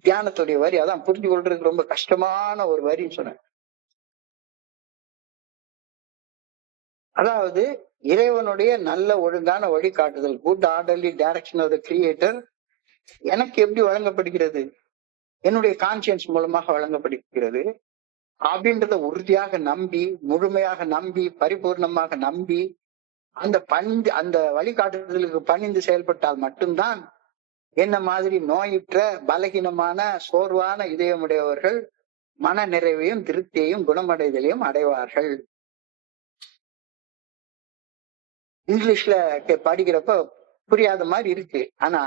தியானத்துடைய வரி அதான் புரிஞ்சு கொள்றதுக்கு ரொம்ப கஷ்டமான ஒரு வரின்னு சொன்னேன். அதாவது இறைவனுடைய நல்ல ஒழுங்கான வழிகாட்டுதல், good orderly direction of the creator எனக்கு எப்படி வழங்கப்படுகிறது? என்னுடைய கான்சியன்ஸ் மூலமாக வழங்கப்படுகிறது அப்படின்றத உறுதியாக நம்பி, முழுமையாக நம்பி, பரிபூர்ணமாக நம்பி அந்த வழிகாட்டுதலுக்கு பணிந்து செயல்பட்டால் மட்டும்தான் என்ன மாதிரி நோயுற்ற பலகீனமான சோர்வான இதயமுடையவர்கள் மன நிறைவையும் திருப்தியையும் குணமடைதலையும் அடைவார்கள். இங்கிலீஷ்ல படிக்கிறப்ப புரியாத மாதிரி இருக்கு, ஆனா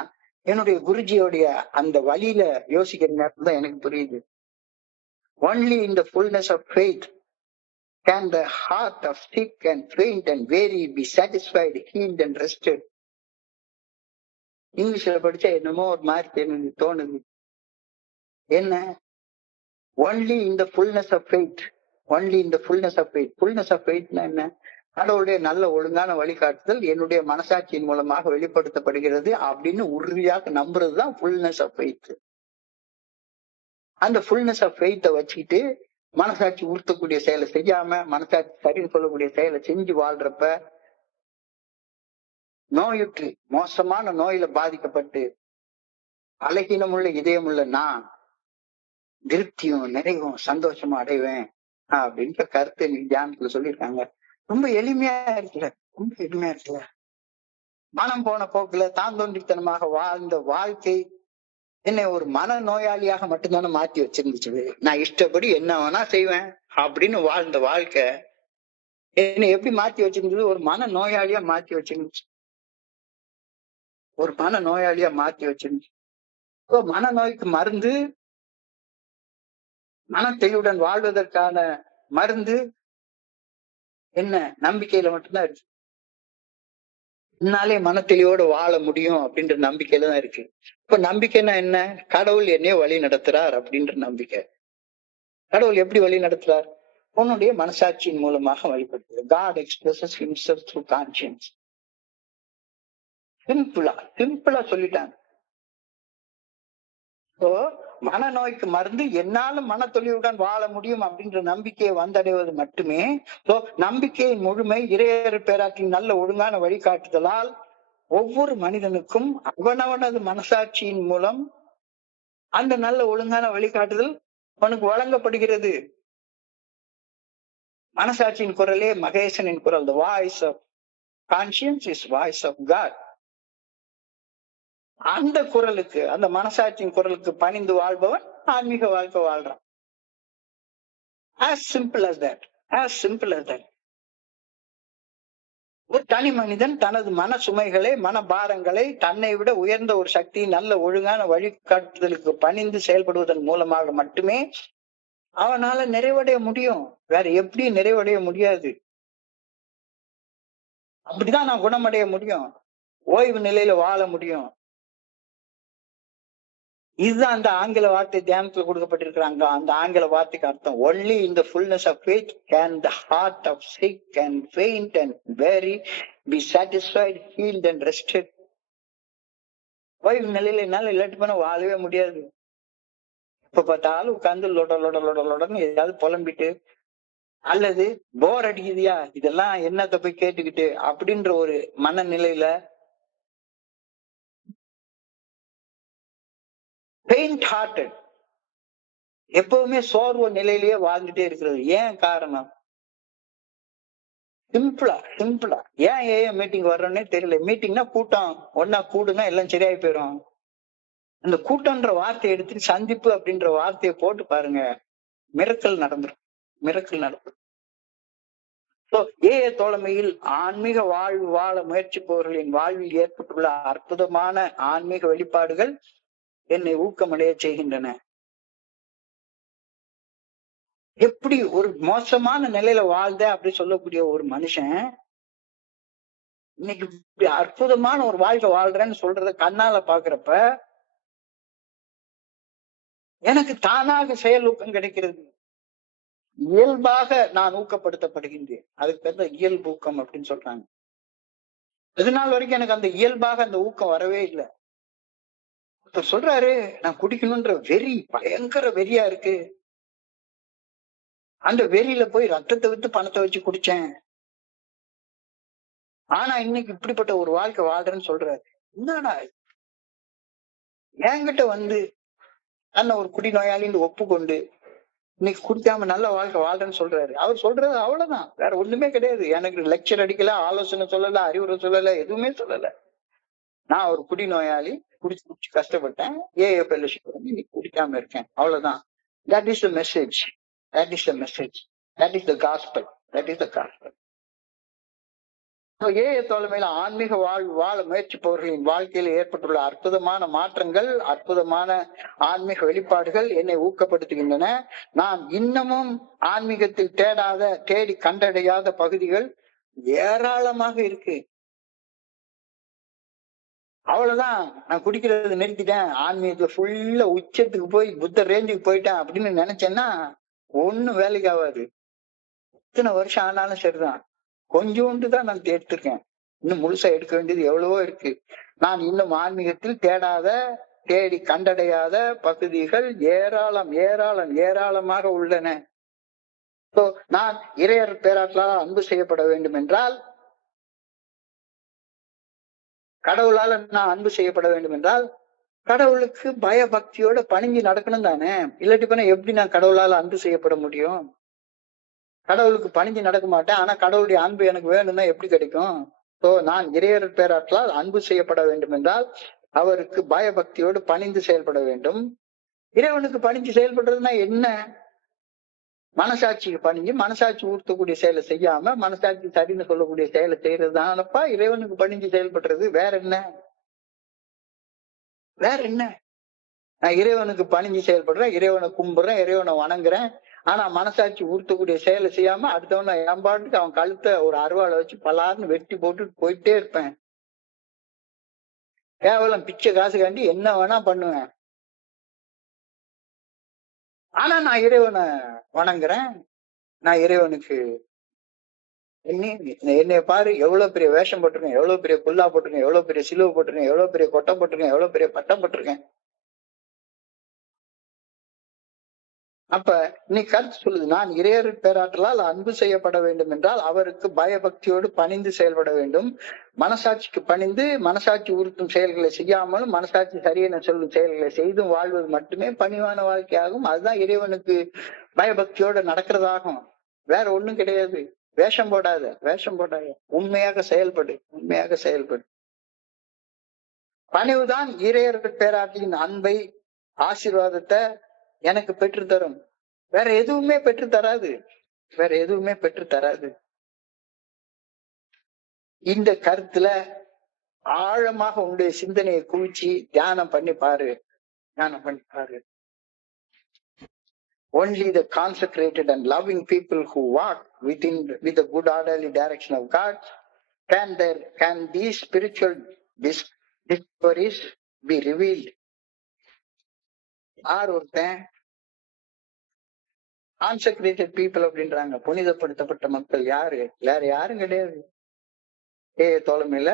என்னுடைய குருஜியோடைய அந்த வழியில யோசிக்கிற நேரத்துல தான் எனக்கு புரியுது. Only in the fullness of faith can the heart of sick and faint and weary be satisfied, healed and rested. இங்கிலீஷ்ல படிச்சா என்னமோ ஒரு மாதிரி தோணுது. என்ன? Only in the fullness of faith, only in the fullness of faith. fullness of faithனா என்ன? கடவுளுடைய நல்ல ஒழுங்கான வழிகாட்டுதல் என்னுடைய மனசாட்சியின் மூலமாக வெளிப்படுத்தப்படுகிறது அப்படின்னு உறுதியாக நம்புறதுதான் fullness of faith. அந்த fullness of faith வச்சுக்கிட்டு மனசாட்சி உறுத்தக்கூடிய செயலை செய்யாம மனசாட்சி சரின்னு சொல்லக்கூடிய செயலை செஞ்சு வாழ்றப்ப, நோயுற்று மோசமான நோயில பாதிக்கப்பட்டு அழகினமுள்ள இதயமுள்ள நான் திருப்தியும் நிறைவும் சந்தோஷமா அடைவேன் அப்படின்ற கருத்தை நீ தியானத்துல சொல்லியிருக்காங்க. ரொம்ப எளிமையா இருக்குல்ல, ரொம்ப எளிமையா இருக்குல்ல. மனம் போன போக்குல தாந்தோன்றித்தனமாக வாழ்ந்த வாழ்க்கை என்னை ஒரு மன நோயாளியாக மட்டும்தானே மாத்தி வச்சிருந்துச்சு. நான் இஷ்டப்படி என்ன வேணா செய்வேன் அப்படின்னு வாழ்ந்த வாழ்க்கை என்னை எப்படி மாத்தி வச்சிருந்தது? ஒரு மன நோயாளியா மாத்தி வச்சிருந்துச்சு, ஒரு மன நோயாளியா மாத்தி வச்சிருந்துச்சு. மனநோய்க்கு மருந்து, மன தெளிவுடன் வாழ்வதற்கான மருந்து என்ன? நம்பிக்கையில மட்டும்தான் இருக்கு. என்னாலே மன தெளிவோட வாழ முடியும் அப்படின்ற நம்பிக்கையில தான் இருக்கு. இப்ப நம்பிக்கைன்னா என்ன? கடவுள் என்னைய வழி நடத்துறார் அப்படின்ற நம்பிக்கை. கடவுள் எப்படி வழி நடத்துறார்? உன்னுடைய மனசாட்சியின் மூலமாக வெளிப்படுத்துது. God expresses himself through conscience. சிம்பிளா சொல்லிட்டாங்க. So, மனநோய்க்கு மருந்து என்னாலும் மனத்தொழிவுடன் வாழ முடியும் அப்படின்ற நம்பிக்கையை வந்தடைவது மட்டுமே. நம்பிக்கையின் முழுமை இறையர் பேராற்றின் நல்ல ஒழுங்கான வழிகாட்டுதலால் ஒவ்வொரு மனிதனுக்கும் அவனவனது மனசாட்சியின் மூலம் அந்த நல்ல ஒழுங்கான வழிகாட்டுதல் அவனுக்கு வழங்கப்படுகிறது. மனசாட்சியின் குரலே மகேசனின் குரல். The voice of conscience is voice of God. அந்த குரலுக்கு, அந்த மனசாட்சியின் குரலுக்கு பணிந்து வாழ்பவன் ஆன்மீக வாழ்க்கை வாழ்றான். As simple as that. As simple as that. ஒரு தனி மனிதன் தனது மன சுமைகளை, மன பாரங்களை தன்னை விட உயர்ந்த ஒரு சக்தி நல்ல ஒழுங்கான வழிகாட்டுதலுக்கு பணிந்து செயல்படுவதன் மூலமாக மட்டுமே அவனால நிறைவடைய முடியும். வேற எப்படி நிறைவடைய முடியாது. அப்படிதான் நான் குணமடைய முடியும், ஓய்வு நிலையில வாழ முடியும். இதுதான் அந்த ஆங்கில வார்த்தை தியானத்துல கொடுக்கப்பட்டிருக்கிறாங்க. அந்த ஆங்கில வார்த்தைக்கு அர்த்தம் only in the fullness of faith can the heart of sick and faint and weary be satisfied, healed and rested. ஓய்வு நிலையில என்னால இல்லாட்டி பண்ண வாழவே முடியாது. இப்ப பார்த்தாலும் உட்கார்ந்து லொடன்னு ஏதாவது புலம்பிட்டு, அல்லது போர் அடிக்குதியா இதெல்லாம் என்னத்த போய் கேட்டுக்கிட்டு அப்படின்ற ஒரு மனநிலையில பெயிண்ட் ஹார்ட்டட், எப்பவுமே சோர்வு நிலையிலேயே வாழ்ந்துட்டே இருக்கிறது. ஏன் காரணம்? சிம்பிளா ஏன் மீட்டிங் வர்றோன்னே தெரியல. மீட்டிங்னா கூட்டம், ஒன்னா கூடுனா எல்லாம் சரியாயி போயிடும். அந்த கூட்டம்ன்ற வார்த்தையை எடுத்துட்டு சந்திப்பு அப்படின்ற வார்த்தையை போட்டு பாருங்க, மிரக்கல் நடந்துரும். தோழமையில் ஆன்மீக வாழ்வு வாழ முயற்சிப்பவர்களின் வாழ்வில் ஏற்பட்டுள்ள அற்புதமான ஆன்மீக வெளிப்பாடுகள் என்னை ஊக்கமடைய செய்கின்றன. எப்படி ஒரு மோசமான நிலையில வாழ்ந்த அப்படி சொல்லக்கூடிய ஒரு மனுஷன் இன்னைக்கு இப்படி அற்புதமான ஒரு வாழ்க்கை வாழ்றேன்னு சொல்றத கண்ணால பாக்குறப்ப எனக்கு தானாக செயல் ஊக்கம் கிடைக்கிறது. இயல்பாக நான் ஊக்கப்படுத்தப்படுகின்றேன். அதுக்கு பேர் இயல்பு ஊக்கம் அப்படின்னு சொல்றாங்க. இது நாள் வரைக்கும் எனக்கு அந்த இயல்பாக அந்த ஊக்கம் வரவே இல்லை. சொல்றாரு, நான் குடிக்கணும்ன்ற வெறி, பயங்கர வெறியா இருக்கு. அந்த வெறியில போய் ரத்தத்தை வித்து பணத்தை வச்சு குடிச்சேன். ஆனா இன்னைக்கு இப்படிப்பட்ட ஒரு வாழ்க்கை வாழ்றேன்னு சொல்றாரு. என்னடா என்கிட்ட வந்து தன்னை ஒரு குடிநோயாளின்னு ஒப்புக்கொண்டு இன்னைக்கு குடிக்காம நல்ல வாழ்க்கை வாழ்றேன்னு சொல்றாரு. அவர் சொல்றது அவ்வளவுதான், வேற ஒண்ணுமே கிடையாது. எனக்கு லெக்சர் அடிக்கல, ஆலோசனை சொல்லல, அறிவுரை சொல்லல, எதுவுமே சொல்லல. நான் ஒரு குடிநோயாளி, குடிச்சு கஷ்டப்பட்டேன், ஏஏ ஃபெல்லோஷிப் வந்து இன்னைக்கு குடிக்காம இருக்கேன், அவ்வளவுதான். That is the message. That is the message. That is the gospel. That is the gospel. AA தோழமையில ஆன்மீக வாழ முயற்சிப்பவர்களின் வாழ்க்கையில் ஏற்பட்டுள்ள அற்புதமான மாற்றங்கள், அற்புதமான ஆன்மீக வெளிப்பாடுகள் என்னை ஊக்கப்படுத்துகின்றன. நான் இன்னமும் ஆன்மீகத்தில் தேடி கண்டடையாத பகுதிகள் ஏராளமாக இருக்கு. அவ்வளவுதான், நான் குடிக்கிறது நிறுத்திட்டேன், ஆன்மீகத்துல ஃபுல்லா உச்சத்துக்கு போய் புத்த ரேஞ்சுக்கு போயிட்டேன் அப்படின்னு நினைச்சேன்னா ஒண்ணும் வேலைக்கு ஆகாது. இத்தனை வருஷம் ஆனாலும் சரிதான், கொஞ்சோண்டு தான் நான் எடுத்திருக்கேன். இன்னும் முழுசா எடுக்க வேண்டியது எவ்வளவோ இருக்கு. நான் இன்னும் ஆன்மீகத்தில் தேடி கண்டடையாத பகுதிகள் ஏராளமாக உள்ளன. நான் இறையர் பேராற்றலால் அன்பு செய்யப்பட வேண்டும் என்றால், கடவுளால நான் அன்பு செய்யப்பட வேண்டும் என்றால் கடவுளுக்கு பயபக்தியோட பணிஞ்சு நடக்கணும் தானே. இல்லாட்டி பண்ண எப்படி நான் கடவுளால அன்பு செய்யப்பட முடியும்? கடவுளுக்கு பணிஞ்சு நடக்க மாட்டேன், ஆனா கடவுளுடைய அன்பு எனக்கு வேணும்னா எப்படி கிடைக்கும்? நான் இறையர் பேராற்றலால் அன்பு செய்யப்பட வேண்டும் என்றால் அவருக்கு பயபக்தியோடு பணிந்து செயல்பட வேண்டும். இறைவனுக்கு பணிஞ்சு செயல்படுறதுன்னா என்ன? மனசாட்சிக்கு பணிஞ்சு மனசாட்சி ஊர்த்தக்கூடிய செயலை செய்யாம மனசாட்சி சரின்னு சொல்லக்கூடிய செயலை செய்யறதுதானப்பா இறைவனுக்கு பணிஞ்சு செயல்படுறது. வேற என்ன? நான் இறைவனுக்கு பணிஞ்சு செயல்படுறேன், இறைவனை கும்பிடுறேன், இறைவனை வணங்குறேன், ஆனா மனசாட்சி ஊர்த்தக்கூடிய செயலை செய்யாம அடுத்தவன என் பாட்டுக்கு அவன் கழுத்தை ஒரு அருவாளை வச்சு பலார்னு வெட்டி போட்டு போயிட்டே இருப்பேன். கேவலம் பிச்சை காசு காண்டி என்ன வேணா பண்ணுவேன். ஆனா நான் இறைவனை வணங்குறேன், நான் இறைவனுக்கு என்னைய பாரு, எவ்வளவு பெரிய வேஷம் போட்டிருக்கேன், எவ்வளவு பெரிய குல்லா போட்டிருக்கேன், எவ்வளவு பெரிய சிலுவை போட்டிருக்கேன், எவ்வளவு பெரிய கொட்டை போட்டிருக்கேன், எவ்வளவு பெரிய பட்டம் போட்டிருக்கேன். அப்ப நீ கருத்து சொல்லுது, நான் இறையர் பேராற்றலால் அன்பு செய்யப்பட வேண்டும் என்றால் அவருக்கு பயபக்தியோடு பணிந்து செயல்பட வேண்டும். மனசாட்சிக்கு பணிந்து மனசாட்சி உறுத்தும் செயல்களை செய்யாமலும் மனசாட்சி சரியென சொல்லும் செயல்களை செய்தும் வாழ்வது மட்டுமே பணிவான வாழ்க்கையாகும். அதுதான் இறைவனுக்கு பயபக்தியோட நடக்கிறதாகும். வேற ஒண்ணும் கிடையாது. வேஷம் போடாத, வேஷம் போடாத, உண்மையாக செயல்படு, உண்மையாக செயல்படு. பணிவுதான் இறையர் பேராற்றின் அன்பை, ஆசீர்வாதத்தை எனக்கு பெற்று தரும். வேற எதுவுமே பெற்று தராது, வேற எதுவுமே பெற்று தராது. இந்த கருத்துல ஆழமாக உன்னுடைய சிந்தனையை குவிச்சு தியானம் பண்ணி பாரு, தியானம் பண்ணி பாரு. Only the consecrated and loving people who walk with the good orderly direction of God can these spiritual discoveries be revealed. யார் ஒருத்தன் கான்செக்ரேட்டட் பீப்புள் அப்படின்றாங்க, புனிதப்படுத்தப்பட்ட மக்கள். யாரு? வேற யாரும் கிடையாது. தோழமையில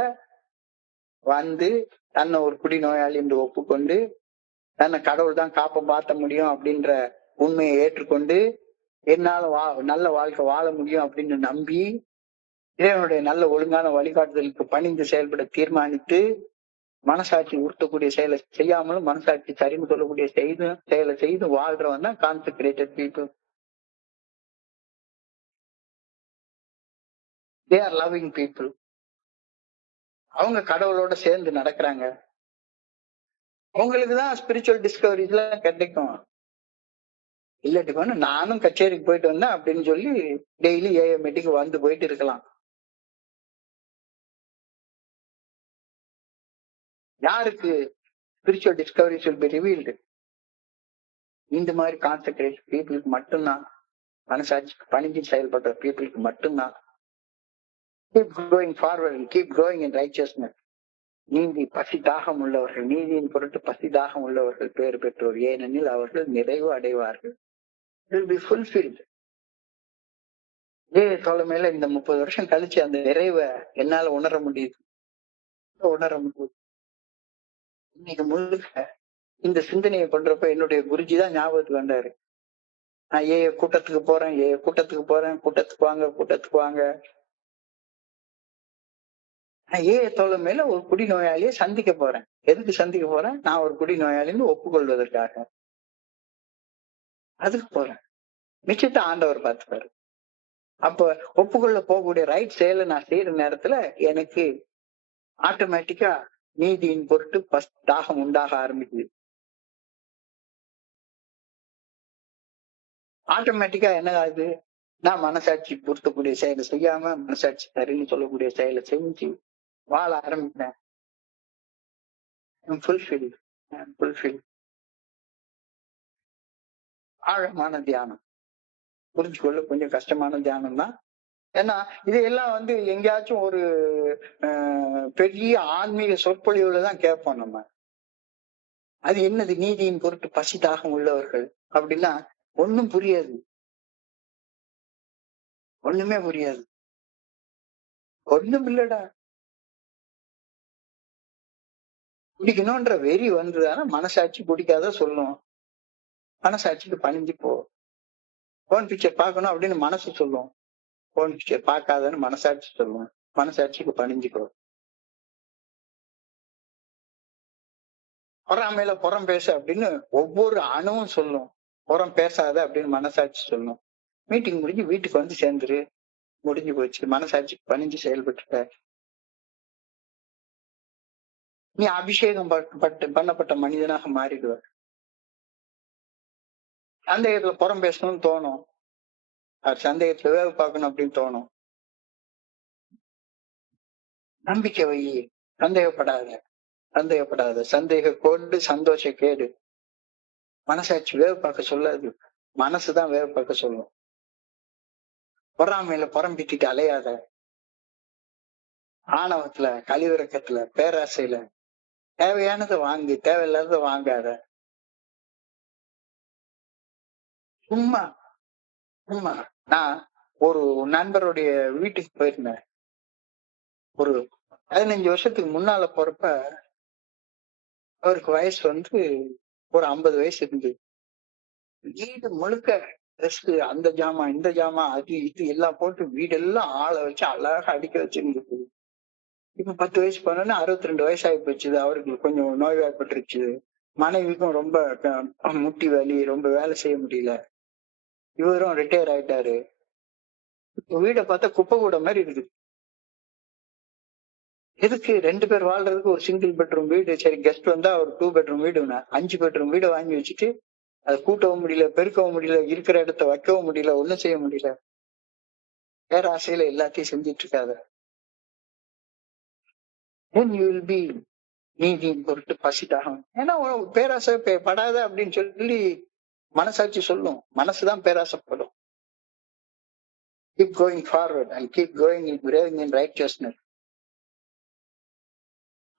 வந்து தன்னை ஒரு குடிநோயாளி என்று ஒப்புக்கொண்டு தன்னை கடவுள் தான் காப்ப பார்த்த முடியும் அப்படின்ற உண்மையை ஏற்றுக்கொண்டு என்னால நல்ல வாழ்க்கை வாழ முடியும் அப்படின்னு நம்பி இறைவனுடைய நல்ல ஒழுங்கான வழிகாட்டுதலுக்கு பணிந்து செயல்பட தீர்மானித்து மனசாட்சி உறுத்தக்கூடிய செயலை செய்யாமலும் மனசாட்சி சரின்னு சொல்லக்கூடிய செயலை செய்து வாழ்றவன் தான் consecrated people. They are loving people. அவங்க கடவுளோட சேர்ந்து நடக்கிறாங்க. அவங்களுக்குதான் ஸ்பிரிச்சுவல் டிஸ்கவரிஸ் எல்லாம் கிடைக்கும். இல்லாட்டி நானும் கச்சேரிக்கு போயிட்டு வந்தேன் அப்படின்னு சொல்லி டெய்லி ஏஎம் மீட்டிங் வந்து போயிட்டு இருக்கலாம். யாருக்கு spiritual discoveries will be revealed? இந்த மாதிரி கான்சென்ட்ரேட் பீப்புளுக்கு மட்டும்தான், மனசாட்சிக்கு பணிஞ்சு செயல்படுற பீப்புளுக்கு மட்டும்தான். Keep going forward and keep growing in righteousness. நீதி பசி தாகம் உள்ளவர்கள், நீதியின் பொருட்டு பசி தாகம் உள்ளவர்கள் பேர் பெற்றோர், ஏனெனில் அவர்கள் நிறைவு அடைவார்கள். Will be fulfilled. தோழமையில இந்த 30 வருஷம் கழிச்சு அந்த நிறைவை என்னால உணர முடியுது. இன்னைக்கு முழுக்க இந்த சிந்தனையை பண்றப்ப என்னுடைய குருஜி தான் ஞாபகத்துக்கு வந்தாரு. நான் கூட்டத்துக்கு போறேன், கூட்டத்துக்கு வாங்க. நான் தோழமையில ஒரு குடிநோயாளியை சந்திக்க போறேன். எதுக்கு சந்திக்க போறேன்? நான் ஒரு குடிநோயாளின்னு ஒப்புக்கொள்வதற்காக. அதுக்கு போறேன். மிச்சத்தை ஆண்டவர் பார்த்துப்பாரு. அப்ப ஒப்புக்கொள்ள போகக்கூடிய ரைட் செயலை நான் செய்யற நேரத்துல எனக்கு ஆட்டோமேட்டிக்கா நீதியின் பொருட்டு தாகம் உண்டாக ஆரம்பிக்குது. ஆட்டோமேட்டிக்கா என்ன ஆகுது? நான் மனசாட்சி பொருத்தக்கூடிய செயலை செய்யாம மனசாட்சி சரின்னு சொல்லக்கூடிய செயலை செஞ்சு வாழ ஆரம்பிப்பேன். ஆழமான தியானம் புரிஞ்சுக்கொள்ள கொஞ்சம் கஷ்டமான தியானம் தான். ஏன்னா இதையெல்லாம் எங்கேயாச்சும் ஒரு பெரிய ஆன்மீக சொற்பொழிவுலதான் கேட்போம் நம்ம. அது என்னது? நீதியின் பொருட்டு பசி தாகம் உள்ளவர்கள் அப்படின்னா ஒண்ணும் புரியாது, ஒண்ணுமே புரியாது. ஒண்ணும் இல்லடா, குடிக்கணும்ன்ற வெறி வந்துதானா மனசாட்சி குடிக்காத சொல்லும். மனசாட்சிக்கு பணிஞ்சு போன் பிக்சர் பார்க்கணும் அப்படின்னு மனசு சொல்லும். போன் பிக்சர் பார்க்காதன்னு மனசாட்சி சொல்லும். மனசாட்சிக்கு பணிஞ்சுக்கோ. பொறாமையில புறம் பேச அப்படின்னு ஒவ்வொரு அணுவும் சொல்லும். புறம் பேசாத அப்படின்னு மனசாட்சி சொல்லும். மீட்டிங் முடிஞ்சு வீட்டுக்கு வந்து சேர்ந்துரு, முடிஞ்சு போச்சு. மனசாட்சிக்கு பணிஞ்சு செயல்பட்டுட்ட. நீ அபிஷேகம் பண்ணப்பட்ட மனிதனாக மாறிடுவ. சந்தேகத்துல புறம் பேசணும்னு தோணும், சந்தேகத்துல வேலை பார்க்கணும் அப்படின்னு தோணும். நம்பிக்கை வை, சந்தேகப்படாத. சந்தேக கோடு சந்தோஷ கேடு. மனசாட்சி வேவு பார்க்க சொல்லாது, மனசுதான் வேவு பார்க்க சொல்லும். பொறாமையில புறம்பிட்டு அலையாத. ஆணவத்துல, கழிவிறக்கத்துல, பேராசையில தேவையானதை வாங்கி தேவையில்லாத வாங்காத. சும்மா ஆமா. நான் ஒரு நண்பருடைய வீட்டுக்கு போயிருந்தேன். ஒரு 15 வருஷத்துக்கு முன்னால போறப்ப, அவருக்கு வயசு ஒரு 50 வயசு இருந்தது. வீடு முழுக்க ட்ரெஸ்ஸு, அந்த ஜாமான், இந்த ஜாமான், அது இது எல்லாம் போட்டு வீடெல்லாம் ஆள வச்சு அழகா அடுக்கி வச்சிருந்தது. இப்ப 10 வயசு போனோனே 62 வயசாகி போச்சு. அவருக்கு கொஞ்சம் நோய்வாய்ப்பட்டுருச்சு. மனைவிக்கும் ரொம்ப முட்டி வலி, ரொம்ப வேலை செய்ய முடியல. இவரும் ரிட்டயர் ஆயிட்டாரு. இப்ப வீட பார்த்தா குப்பை கூடம் மாரி இருக்குது. எதுக்கு 2 பேர் வாழ்றதுக்கு ஒரு சிங்கிள் பெட்ரூம் வீடு. சரி, கெஸ்ட் வந்தா ஒரு 2 பெட்ரூம் வீடுன்னா, 5 பெட்ரூம் வீட வாங்கி வச்சுட்டு, அத கூட்டவும் முடியல, பெருக்கவும் முடியல, இருக்கிற இடத்த வைக்கவும் முடியல, ஒண்ணும் செய்ய முடியல. பேராசையில எல்லாத்தையும் செஞ்சுட்டு இருக்காத. then you will be நீதியின் பொருட்டு பசிதாகும். ஏன்னா உனக்கு பேராசை படாத அப்படின்னு சொல்லி மனசாட்சி சொல்லும். மனசுதான் பேராசைப்படும். Keep going forward and keep going in growing in righteousness.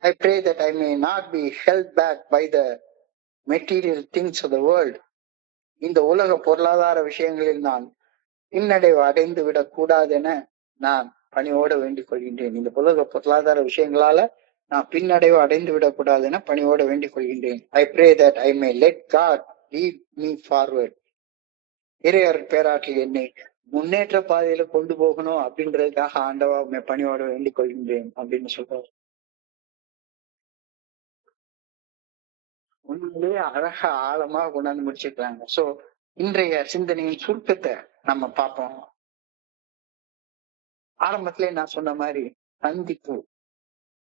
I pray that I may not be held back by the material things of the world. இந்த உலக பொருளாதார விஷயங்களில் நான் பின்னடைவு அடைந்து விடக் கூடாதென நான் பணிவோட வேண்டிக் கொள்கின்றேன். இந்த உலக பொருளாதார விஷயங்களால நான் பின்னடைவு அடைந்து விடக்கூடாதுன்னு பணிவோட வேண்டிக் கொள்கின்றேன். I pray that I may let God lead me forward. இறையர் பேராற்றில் என்னை முன்னேற்ற பாதையில கொண்டு போகணும் அப்படின்றதுக்காக ஆண்டவா பணியோட வேண்டிக் கொள்கின்றேன் அப்படின்னு சொல்றாரு. உண்மையிலேயே அழகா ஆழமா கொண்டாந்து முடிச்சிருக்காங்க. சோ இன்றைய சிந்தனையின் சுருக்கத்தை நம்ம பார்ப்போம். ஆரம்பத்திலே நான் சொன்ன மாதிரி சந்திப்பு,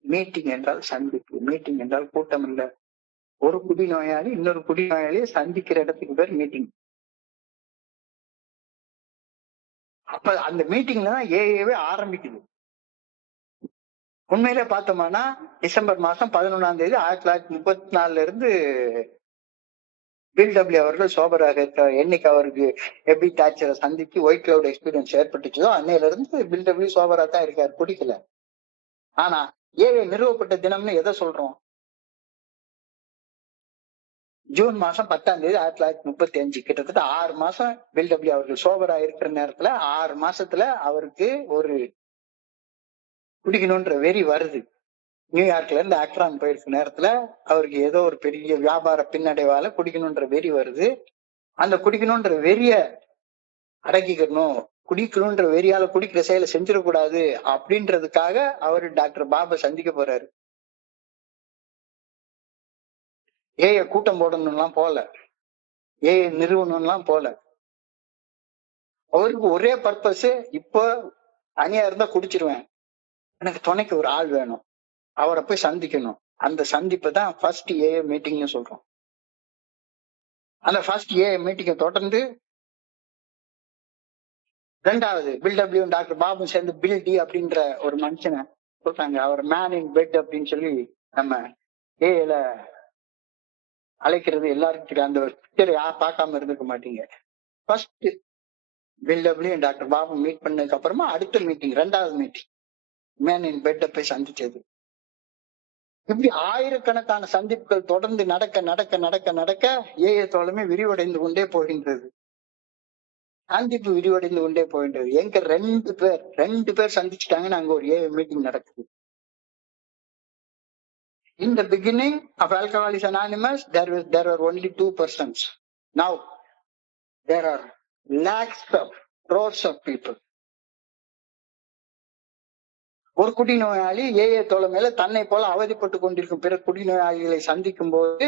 மீட்டிங் என்றால் சந்திப்பு, மீட்டிங் என்றால் கூட்டம் இல்ல. ஒரு குடிநோயாளி இன்னொரு குடிநோயாளியை சந்திக்கிற இடத்துக்கு பேர் மீட்டிங். அப்ப அந்த மீட்டிங்ல தான் ஏஏவே ஆரம்பிக்குது. உண்மையிலே பார்த்தோம்னா டிசம்பர் மாசம் 11ஆம் தேதி 1934 இருந்து பில்டபிள்யூ அவர்கள் சோபராக இருக்கார். என்னைக்கு அவருக்கு எப்படி டாச்சரை சந்திச்சு ஒயிட் கிளவுட் எக்ஸ்பீரியன்ஸ் ஏற்பட்டுச்சோ அன்னையில இருந்து பில்டபிள்யூ சோபரா தான் இருக்காரு, பிடிக்கல. ஆனா ஏஏ நிறுவப்பட்ட தினம்னு எதை சொல்றோம்? ஜூன் மாசம் 10ஆம் தேதி 1935. கிட்டத்தட்ட 6 மாசம் பில்டபிள்யூ அவர்கள் சோபரா இருக்கிற நேரத்துல 6 மாசத்துல அவருக்கு ஒரு குடிக்கணும்ன்ற வெறி வருது. நியூயார்க்ல இருந்து ஆக்ரான் போயிருக்க நேரத்துல அவருக்கு ஏதோ ஒரு பெரிய வியாபார பின்னடைவால குடிக்கணும்ன்ற வெறி வருது. அந்த குடிக்கணும்ன்ற வெறிய அடக்கிக்கணும், குடிக்கணும்ன்ற வெறியால குடிக்கிற செயலை செஞ்சிடக்கூடாது அப்படின்றதுக்காக அவரு டாக்டர் பாபை சந்திக்க போறாரு. ஏய கூட்டம் போடணும்லாம் போல, ஏய நிறுவனம்லாம் போல. அவருக்கு ஒரே பர்பஸ், இப்போ தனியா இருந்தா குடிச்சிருவேன், எனக்கு துணைக்கு ஒரு ஆள் வேணும், அவரை போய் சந்திக்கணும். அந்த சந்திப்பை தான் ஃபர்ஸ்ட் ஏஏ மீட்டிங்னு சொல்றோம். அந்த ஃபர்ஸ்ட் ஏஏ மீட்டிங்கை தொடர்ந்து ரெண்டாவது பில்டபிள்யூ டாக்டர் பாபு சேர்ந்து பில் டி அப்படின்ற ஒரு மனுஷனை சொல்றாங்க. அவர் மேன் இன் பெட் அப்படின்னு சொல்லி நம்ம ஏல அழைக்கிறது எல்லாருக்கும் தெரியும். அந்த பிக்சரை யார் பார்க்காம இருந்துக்க மாட்டீங்க. ஃபர்ஸ்ட் பில்டபிள்யூ டாக்டர் பாபு மீட் பண்ணதுக்கு அப்புறமா அடுத்த மீட்டிங், ரெண்டாவது மீட்டிங் மேன் இன் பெட்டை போய் சந்திச்சது. இப்படி ஆயிரக்கணக்கான சந்திப்புகள் தொடர்ந்து நடக்க நடக்க நடக்க நடக்க ஏஏ தோழமை விரிவடைந்து கொண்டே போகின்றது. சந்திப்பு விரிவடைந்து கொண்டே போகின்றது. எங்க ரெண்டு பேர் சந்திச்சுட்டாங்கன்னு அங்க ஒரு ஏஏ மீட்டிங் நடக்குது. In the beginning of Alcoholics Anonymous, there were only 2 persons. Now there are lakhs of crores of people. ஒரு குடிநோயாளி ஏஏ தோழமையில தன்னை போல அவதிப்பட்டு கொண்டிருக்கும் பிற குடிநோயாளிகளை சந்திக்கும் போது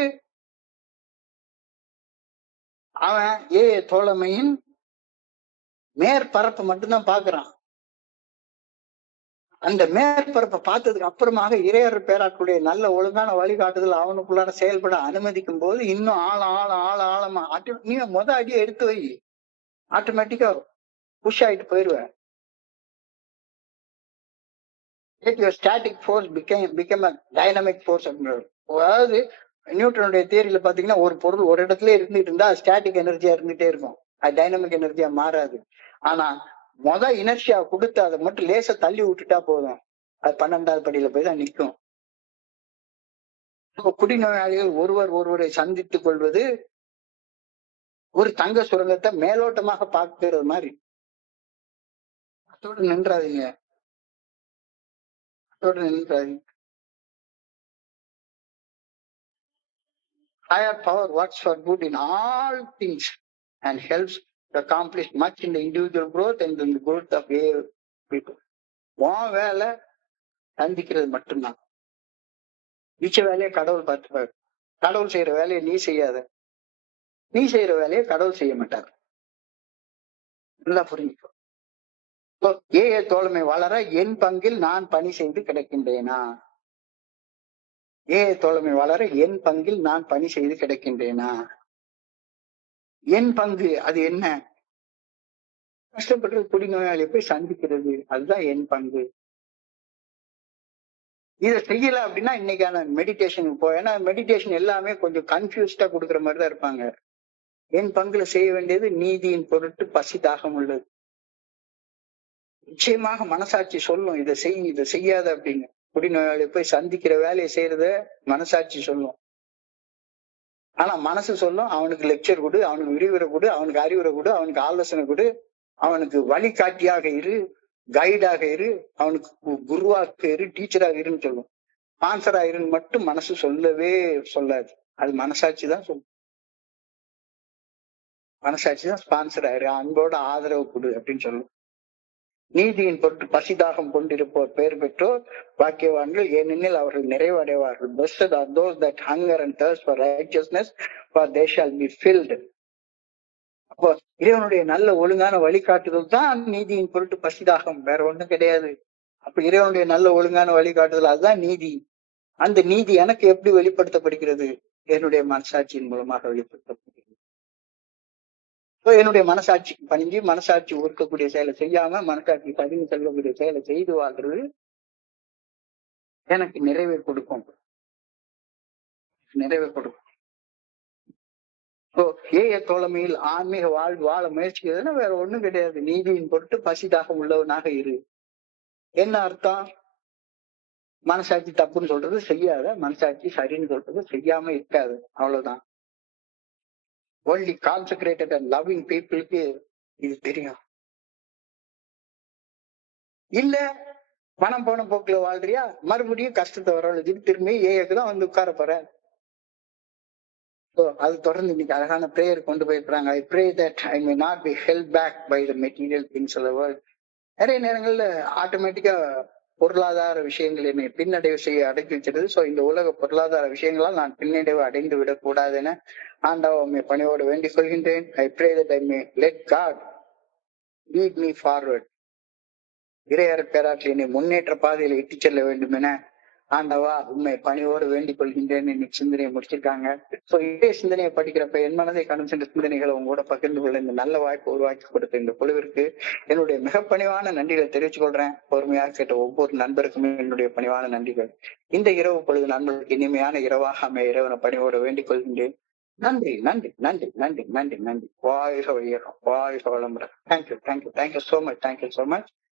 அவன் ஏஏ தோழமையின் மேற்பரப்பு மட்டும்தான் பாக்குறான். அந்த மேற்பரப்பை பார்த்ததுக்கு அப்புறமாக இறையர் பேராக்களுடைய நல்ல ஒழுங்கான வழிகாட்டுதல் அவனுக்குள்ளார செயல்பட அனுமதிக்கும் போது இன்னும் ஆழமா நீ அடியை எடுத்து வை, ஆட்டோமேட்டிக்கா புஷ் ஆயிட்டு போயிருவேன். Static force become a dynamic force. அதாவது நியூட்டனுடைய தியரியில பாத்தீங்கன்னா ஒரு பொருள் ஒரு இடத்துல இருந்துட்டு இருந்தா ஸ்டாட்டிக் எனர்ஜியா இருந்துட்டே இருக்கும், அது டைனமிக் எனர்ஜியா மாறாது. ஆனா இனர்ஷியா கொடுத்து அதை மட்டும் லேச தள்ளி விட்டுட்டா போதும், அது 12வது படியில போய் தான் நிற்கும். குடிநோயாளிகள் ஒருவரை சந்தித்துக் கொள்வது ஒரு தங்க சுரங்கத்தை மேலோட்டமாக பார்க்கிறது மாதிரி. அதோட நின்றாதீங்க, அதோட நின்றாதீங்க. Higher power works for good in all things and helps to accomplish much in the individual growth and in the growth of people. உன் வேலை சந்திக்கிறது மட்டும்தான். மிச்ச வேலையை கடவுள் பார்த்துப்பாரு. கடவுள் செய்யற வேலையை நீ செய்யாத, நீ செய்யற வேலையை கடவுள் செய்ய மாட்டார். நல்லா புரிஞ்சுக்கோ. ஏ தோழமை வளர என் பங்கில் நான் பணி செய்து கிடைக்கின்றேனா? ஏ தோழமை வளர என் பங்கில் நான் பணி செய்து கிடைக்கின்றேனா? என் பங்கு அது என்ன? கஷ்டப்பட்டு குடிநோயாளியை போய் சந்திக்கிறது, அதுதான் என் பங்கு. இதை செய்யல அப்படின்னா இன்னைக்கான மெடிடேஷனுக்கு போ. ஏன்னா மெடிடேஷன் எல்லாமே கொஞ்சம் கன்ஃபியூஸ்டா கொடுக்குற மாதிரிதான் இருப்பாங்க. என் பங்குல செய்ய வேண்டியது நீதியின் பொருட்டு பசி தாகம் உள்ளது. நிச்சயமாக மனசாட்சி சொல்லும் இதை செய், இதை செய்யாத அப்படின்னு. குடிநோயாளி போய் சந்திக்கிற வேலையை செய்யறத மனசாட்சி சொல்லும். ஆனா மனசு சொல்லும் அவனுக்கு லெக்சர் கொடு, அவனுக்கு விரிவுரை கொடு, அவனுக்கு அறிவுரை கொடு, அவனுக்கு ஆலோசனை கொடு, அவனுக்கு வழிகாட்டியாக இரு, கைடாக இரு, அவனுக்கு குருவாக இரு, டீச்சராக இருன்னு சொல்லும். ஸ்பான்சரா இருன்னு மட்டும் மனசு சொல்லவே சொல்லாது. அது மனசாட்சி தான் சொல்லும். மனசாட்சி தான் ஸ்பான்சர் ஆயிரு, அன்போட ஆதரவு கொடு அப்படின்னு சொல்லும். நீதியின் பொருட்டு பசிதாகம் கொண்டிருப்போர் பெயர் பெற்றோர் பாக்கியவான்கள், ஏனெனில் அவர்கள் நிறைவடைவார்கள். Blessed are those that hunger and thirst for righteousness, for they shall be filled. அப்போ இறைவனுடைய நல்ல ஒழுங்கான வழிகாட்டுதல் தான் நீதியின் பொருட்டு பசிதாகம், வேற ஒண்ணும் கிடையாது. அப்ப இறைவனுடைய நல்ல ஒழுங்கான வழிகாட்டுதல் அதுதான் நீதி. அந்த நீதி எனக்கு எப்படி வெளிப்படுத்தப்படுகிறது? என்னுடைய மனசாட்சியின் மூலமாக வெளிப்படுத்தப்படுகிறது. என்னுடைய மனசாட்சிக்கு பணிஞ்சு மனசாட்சி ஒர்க்கக்கூடிய செயலை செய்யாம மனசாட்சி பதிவு செல்லக்கூடிய செயலை செய்து வாழ்றது எனக்கு நிறைவை கொடுக்கும், நிறைவை கொடுக்கும். ஏய தோழமையில் ஆன்மீக வாழ்வு வாழ முயற்சிக்கிறதுன்னா வேற ஒண்ணும் கிடையாது. நீதியின் பொருட்டு பசிதாக உள்ளவனாக இரு. என்ன அர்த்தம்? மனசாட்சி தப்புன்னு சொல்றது செய்யாத, மனசாட்சி சரின்னு சொல்றது செய்யாம இருக்காது, அவ்வளவுதான். only consecrated and loving peopleக்கு இது தெரியும். இல்ல பணம் போன போக்குல வாழ்றியா, மறுபடியும் கஷ்டத்தை வரவழைச்சிட்டு திரும்பி ஏக்குதான் வந்து உட்கார போற. அது தொடர்ந்து இன்னைக்கு அழகான பிரேயர் கொண்டு போயிருக்கிறாங்க. I pray that I may not be held back by the material things of the world. நிறைய நேரங்கள்ல ஆட்டோமேட்டிக்கா பொருளாதார விஷயங்கள் என்னை பின்னடைவு செய்ய அடக்கி வச்சிருது. சோ இந்த உலக பொருளாதார விஷயங்களால் நான் பின்னடைவு அடைந்து விடக்கூடாதுன்னு ஆண்டவனை பணியோடு வேண்டிக் கொள்கின்றேன். I pray that I may let God lead me forward. இறையற பேராற்றில் என்னை முன்னேற்ற பாதையில இட்டு செல்ல வேண்டும் என ஆண்டவா உண்மை பணியோடு வேண்டிக் கொள்கின்றேன். இன்னைக்கு சிந்தனையை முடிச்சிருக்காங்க. சோ இதே சிந்தனையை படிக்கிறப்ப என் மனதை கடந்து சென்ற சிந்தனைகளை உங்களோட பகிர்ந்து கொள்ள இந்த நல்ல வாய்ப்பு உருவாக்கி கொடுத்த இந்த குழுவிற்கு என்னுடைய மிக பணிவான நன்றிகளை தெரிவித்துக் கொள்றேன். பொறுமையாக கேட்ட ஒவ்வொரு நண்பருக்குமே என்னுடைய பணிவான நன்றிகள். இந்த இரவு பொழுது நண்பர்களுக்கு இனிமையான இரவாக அமைய இறைவன பணியோடு வேண்டிக் கொள்கின்றேன். நன்றி நன்றி நன்றி நன்றி நன்றி நன்றி. வாழ்க வையகம், வாழ்க வளமுடன். Thank you thank you thank you so much, thank you so much.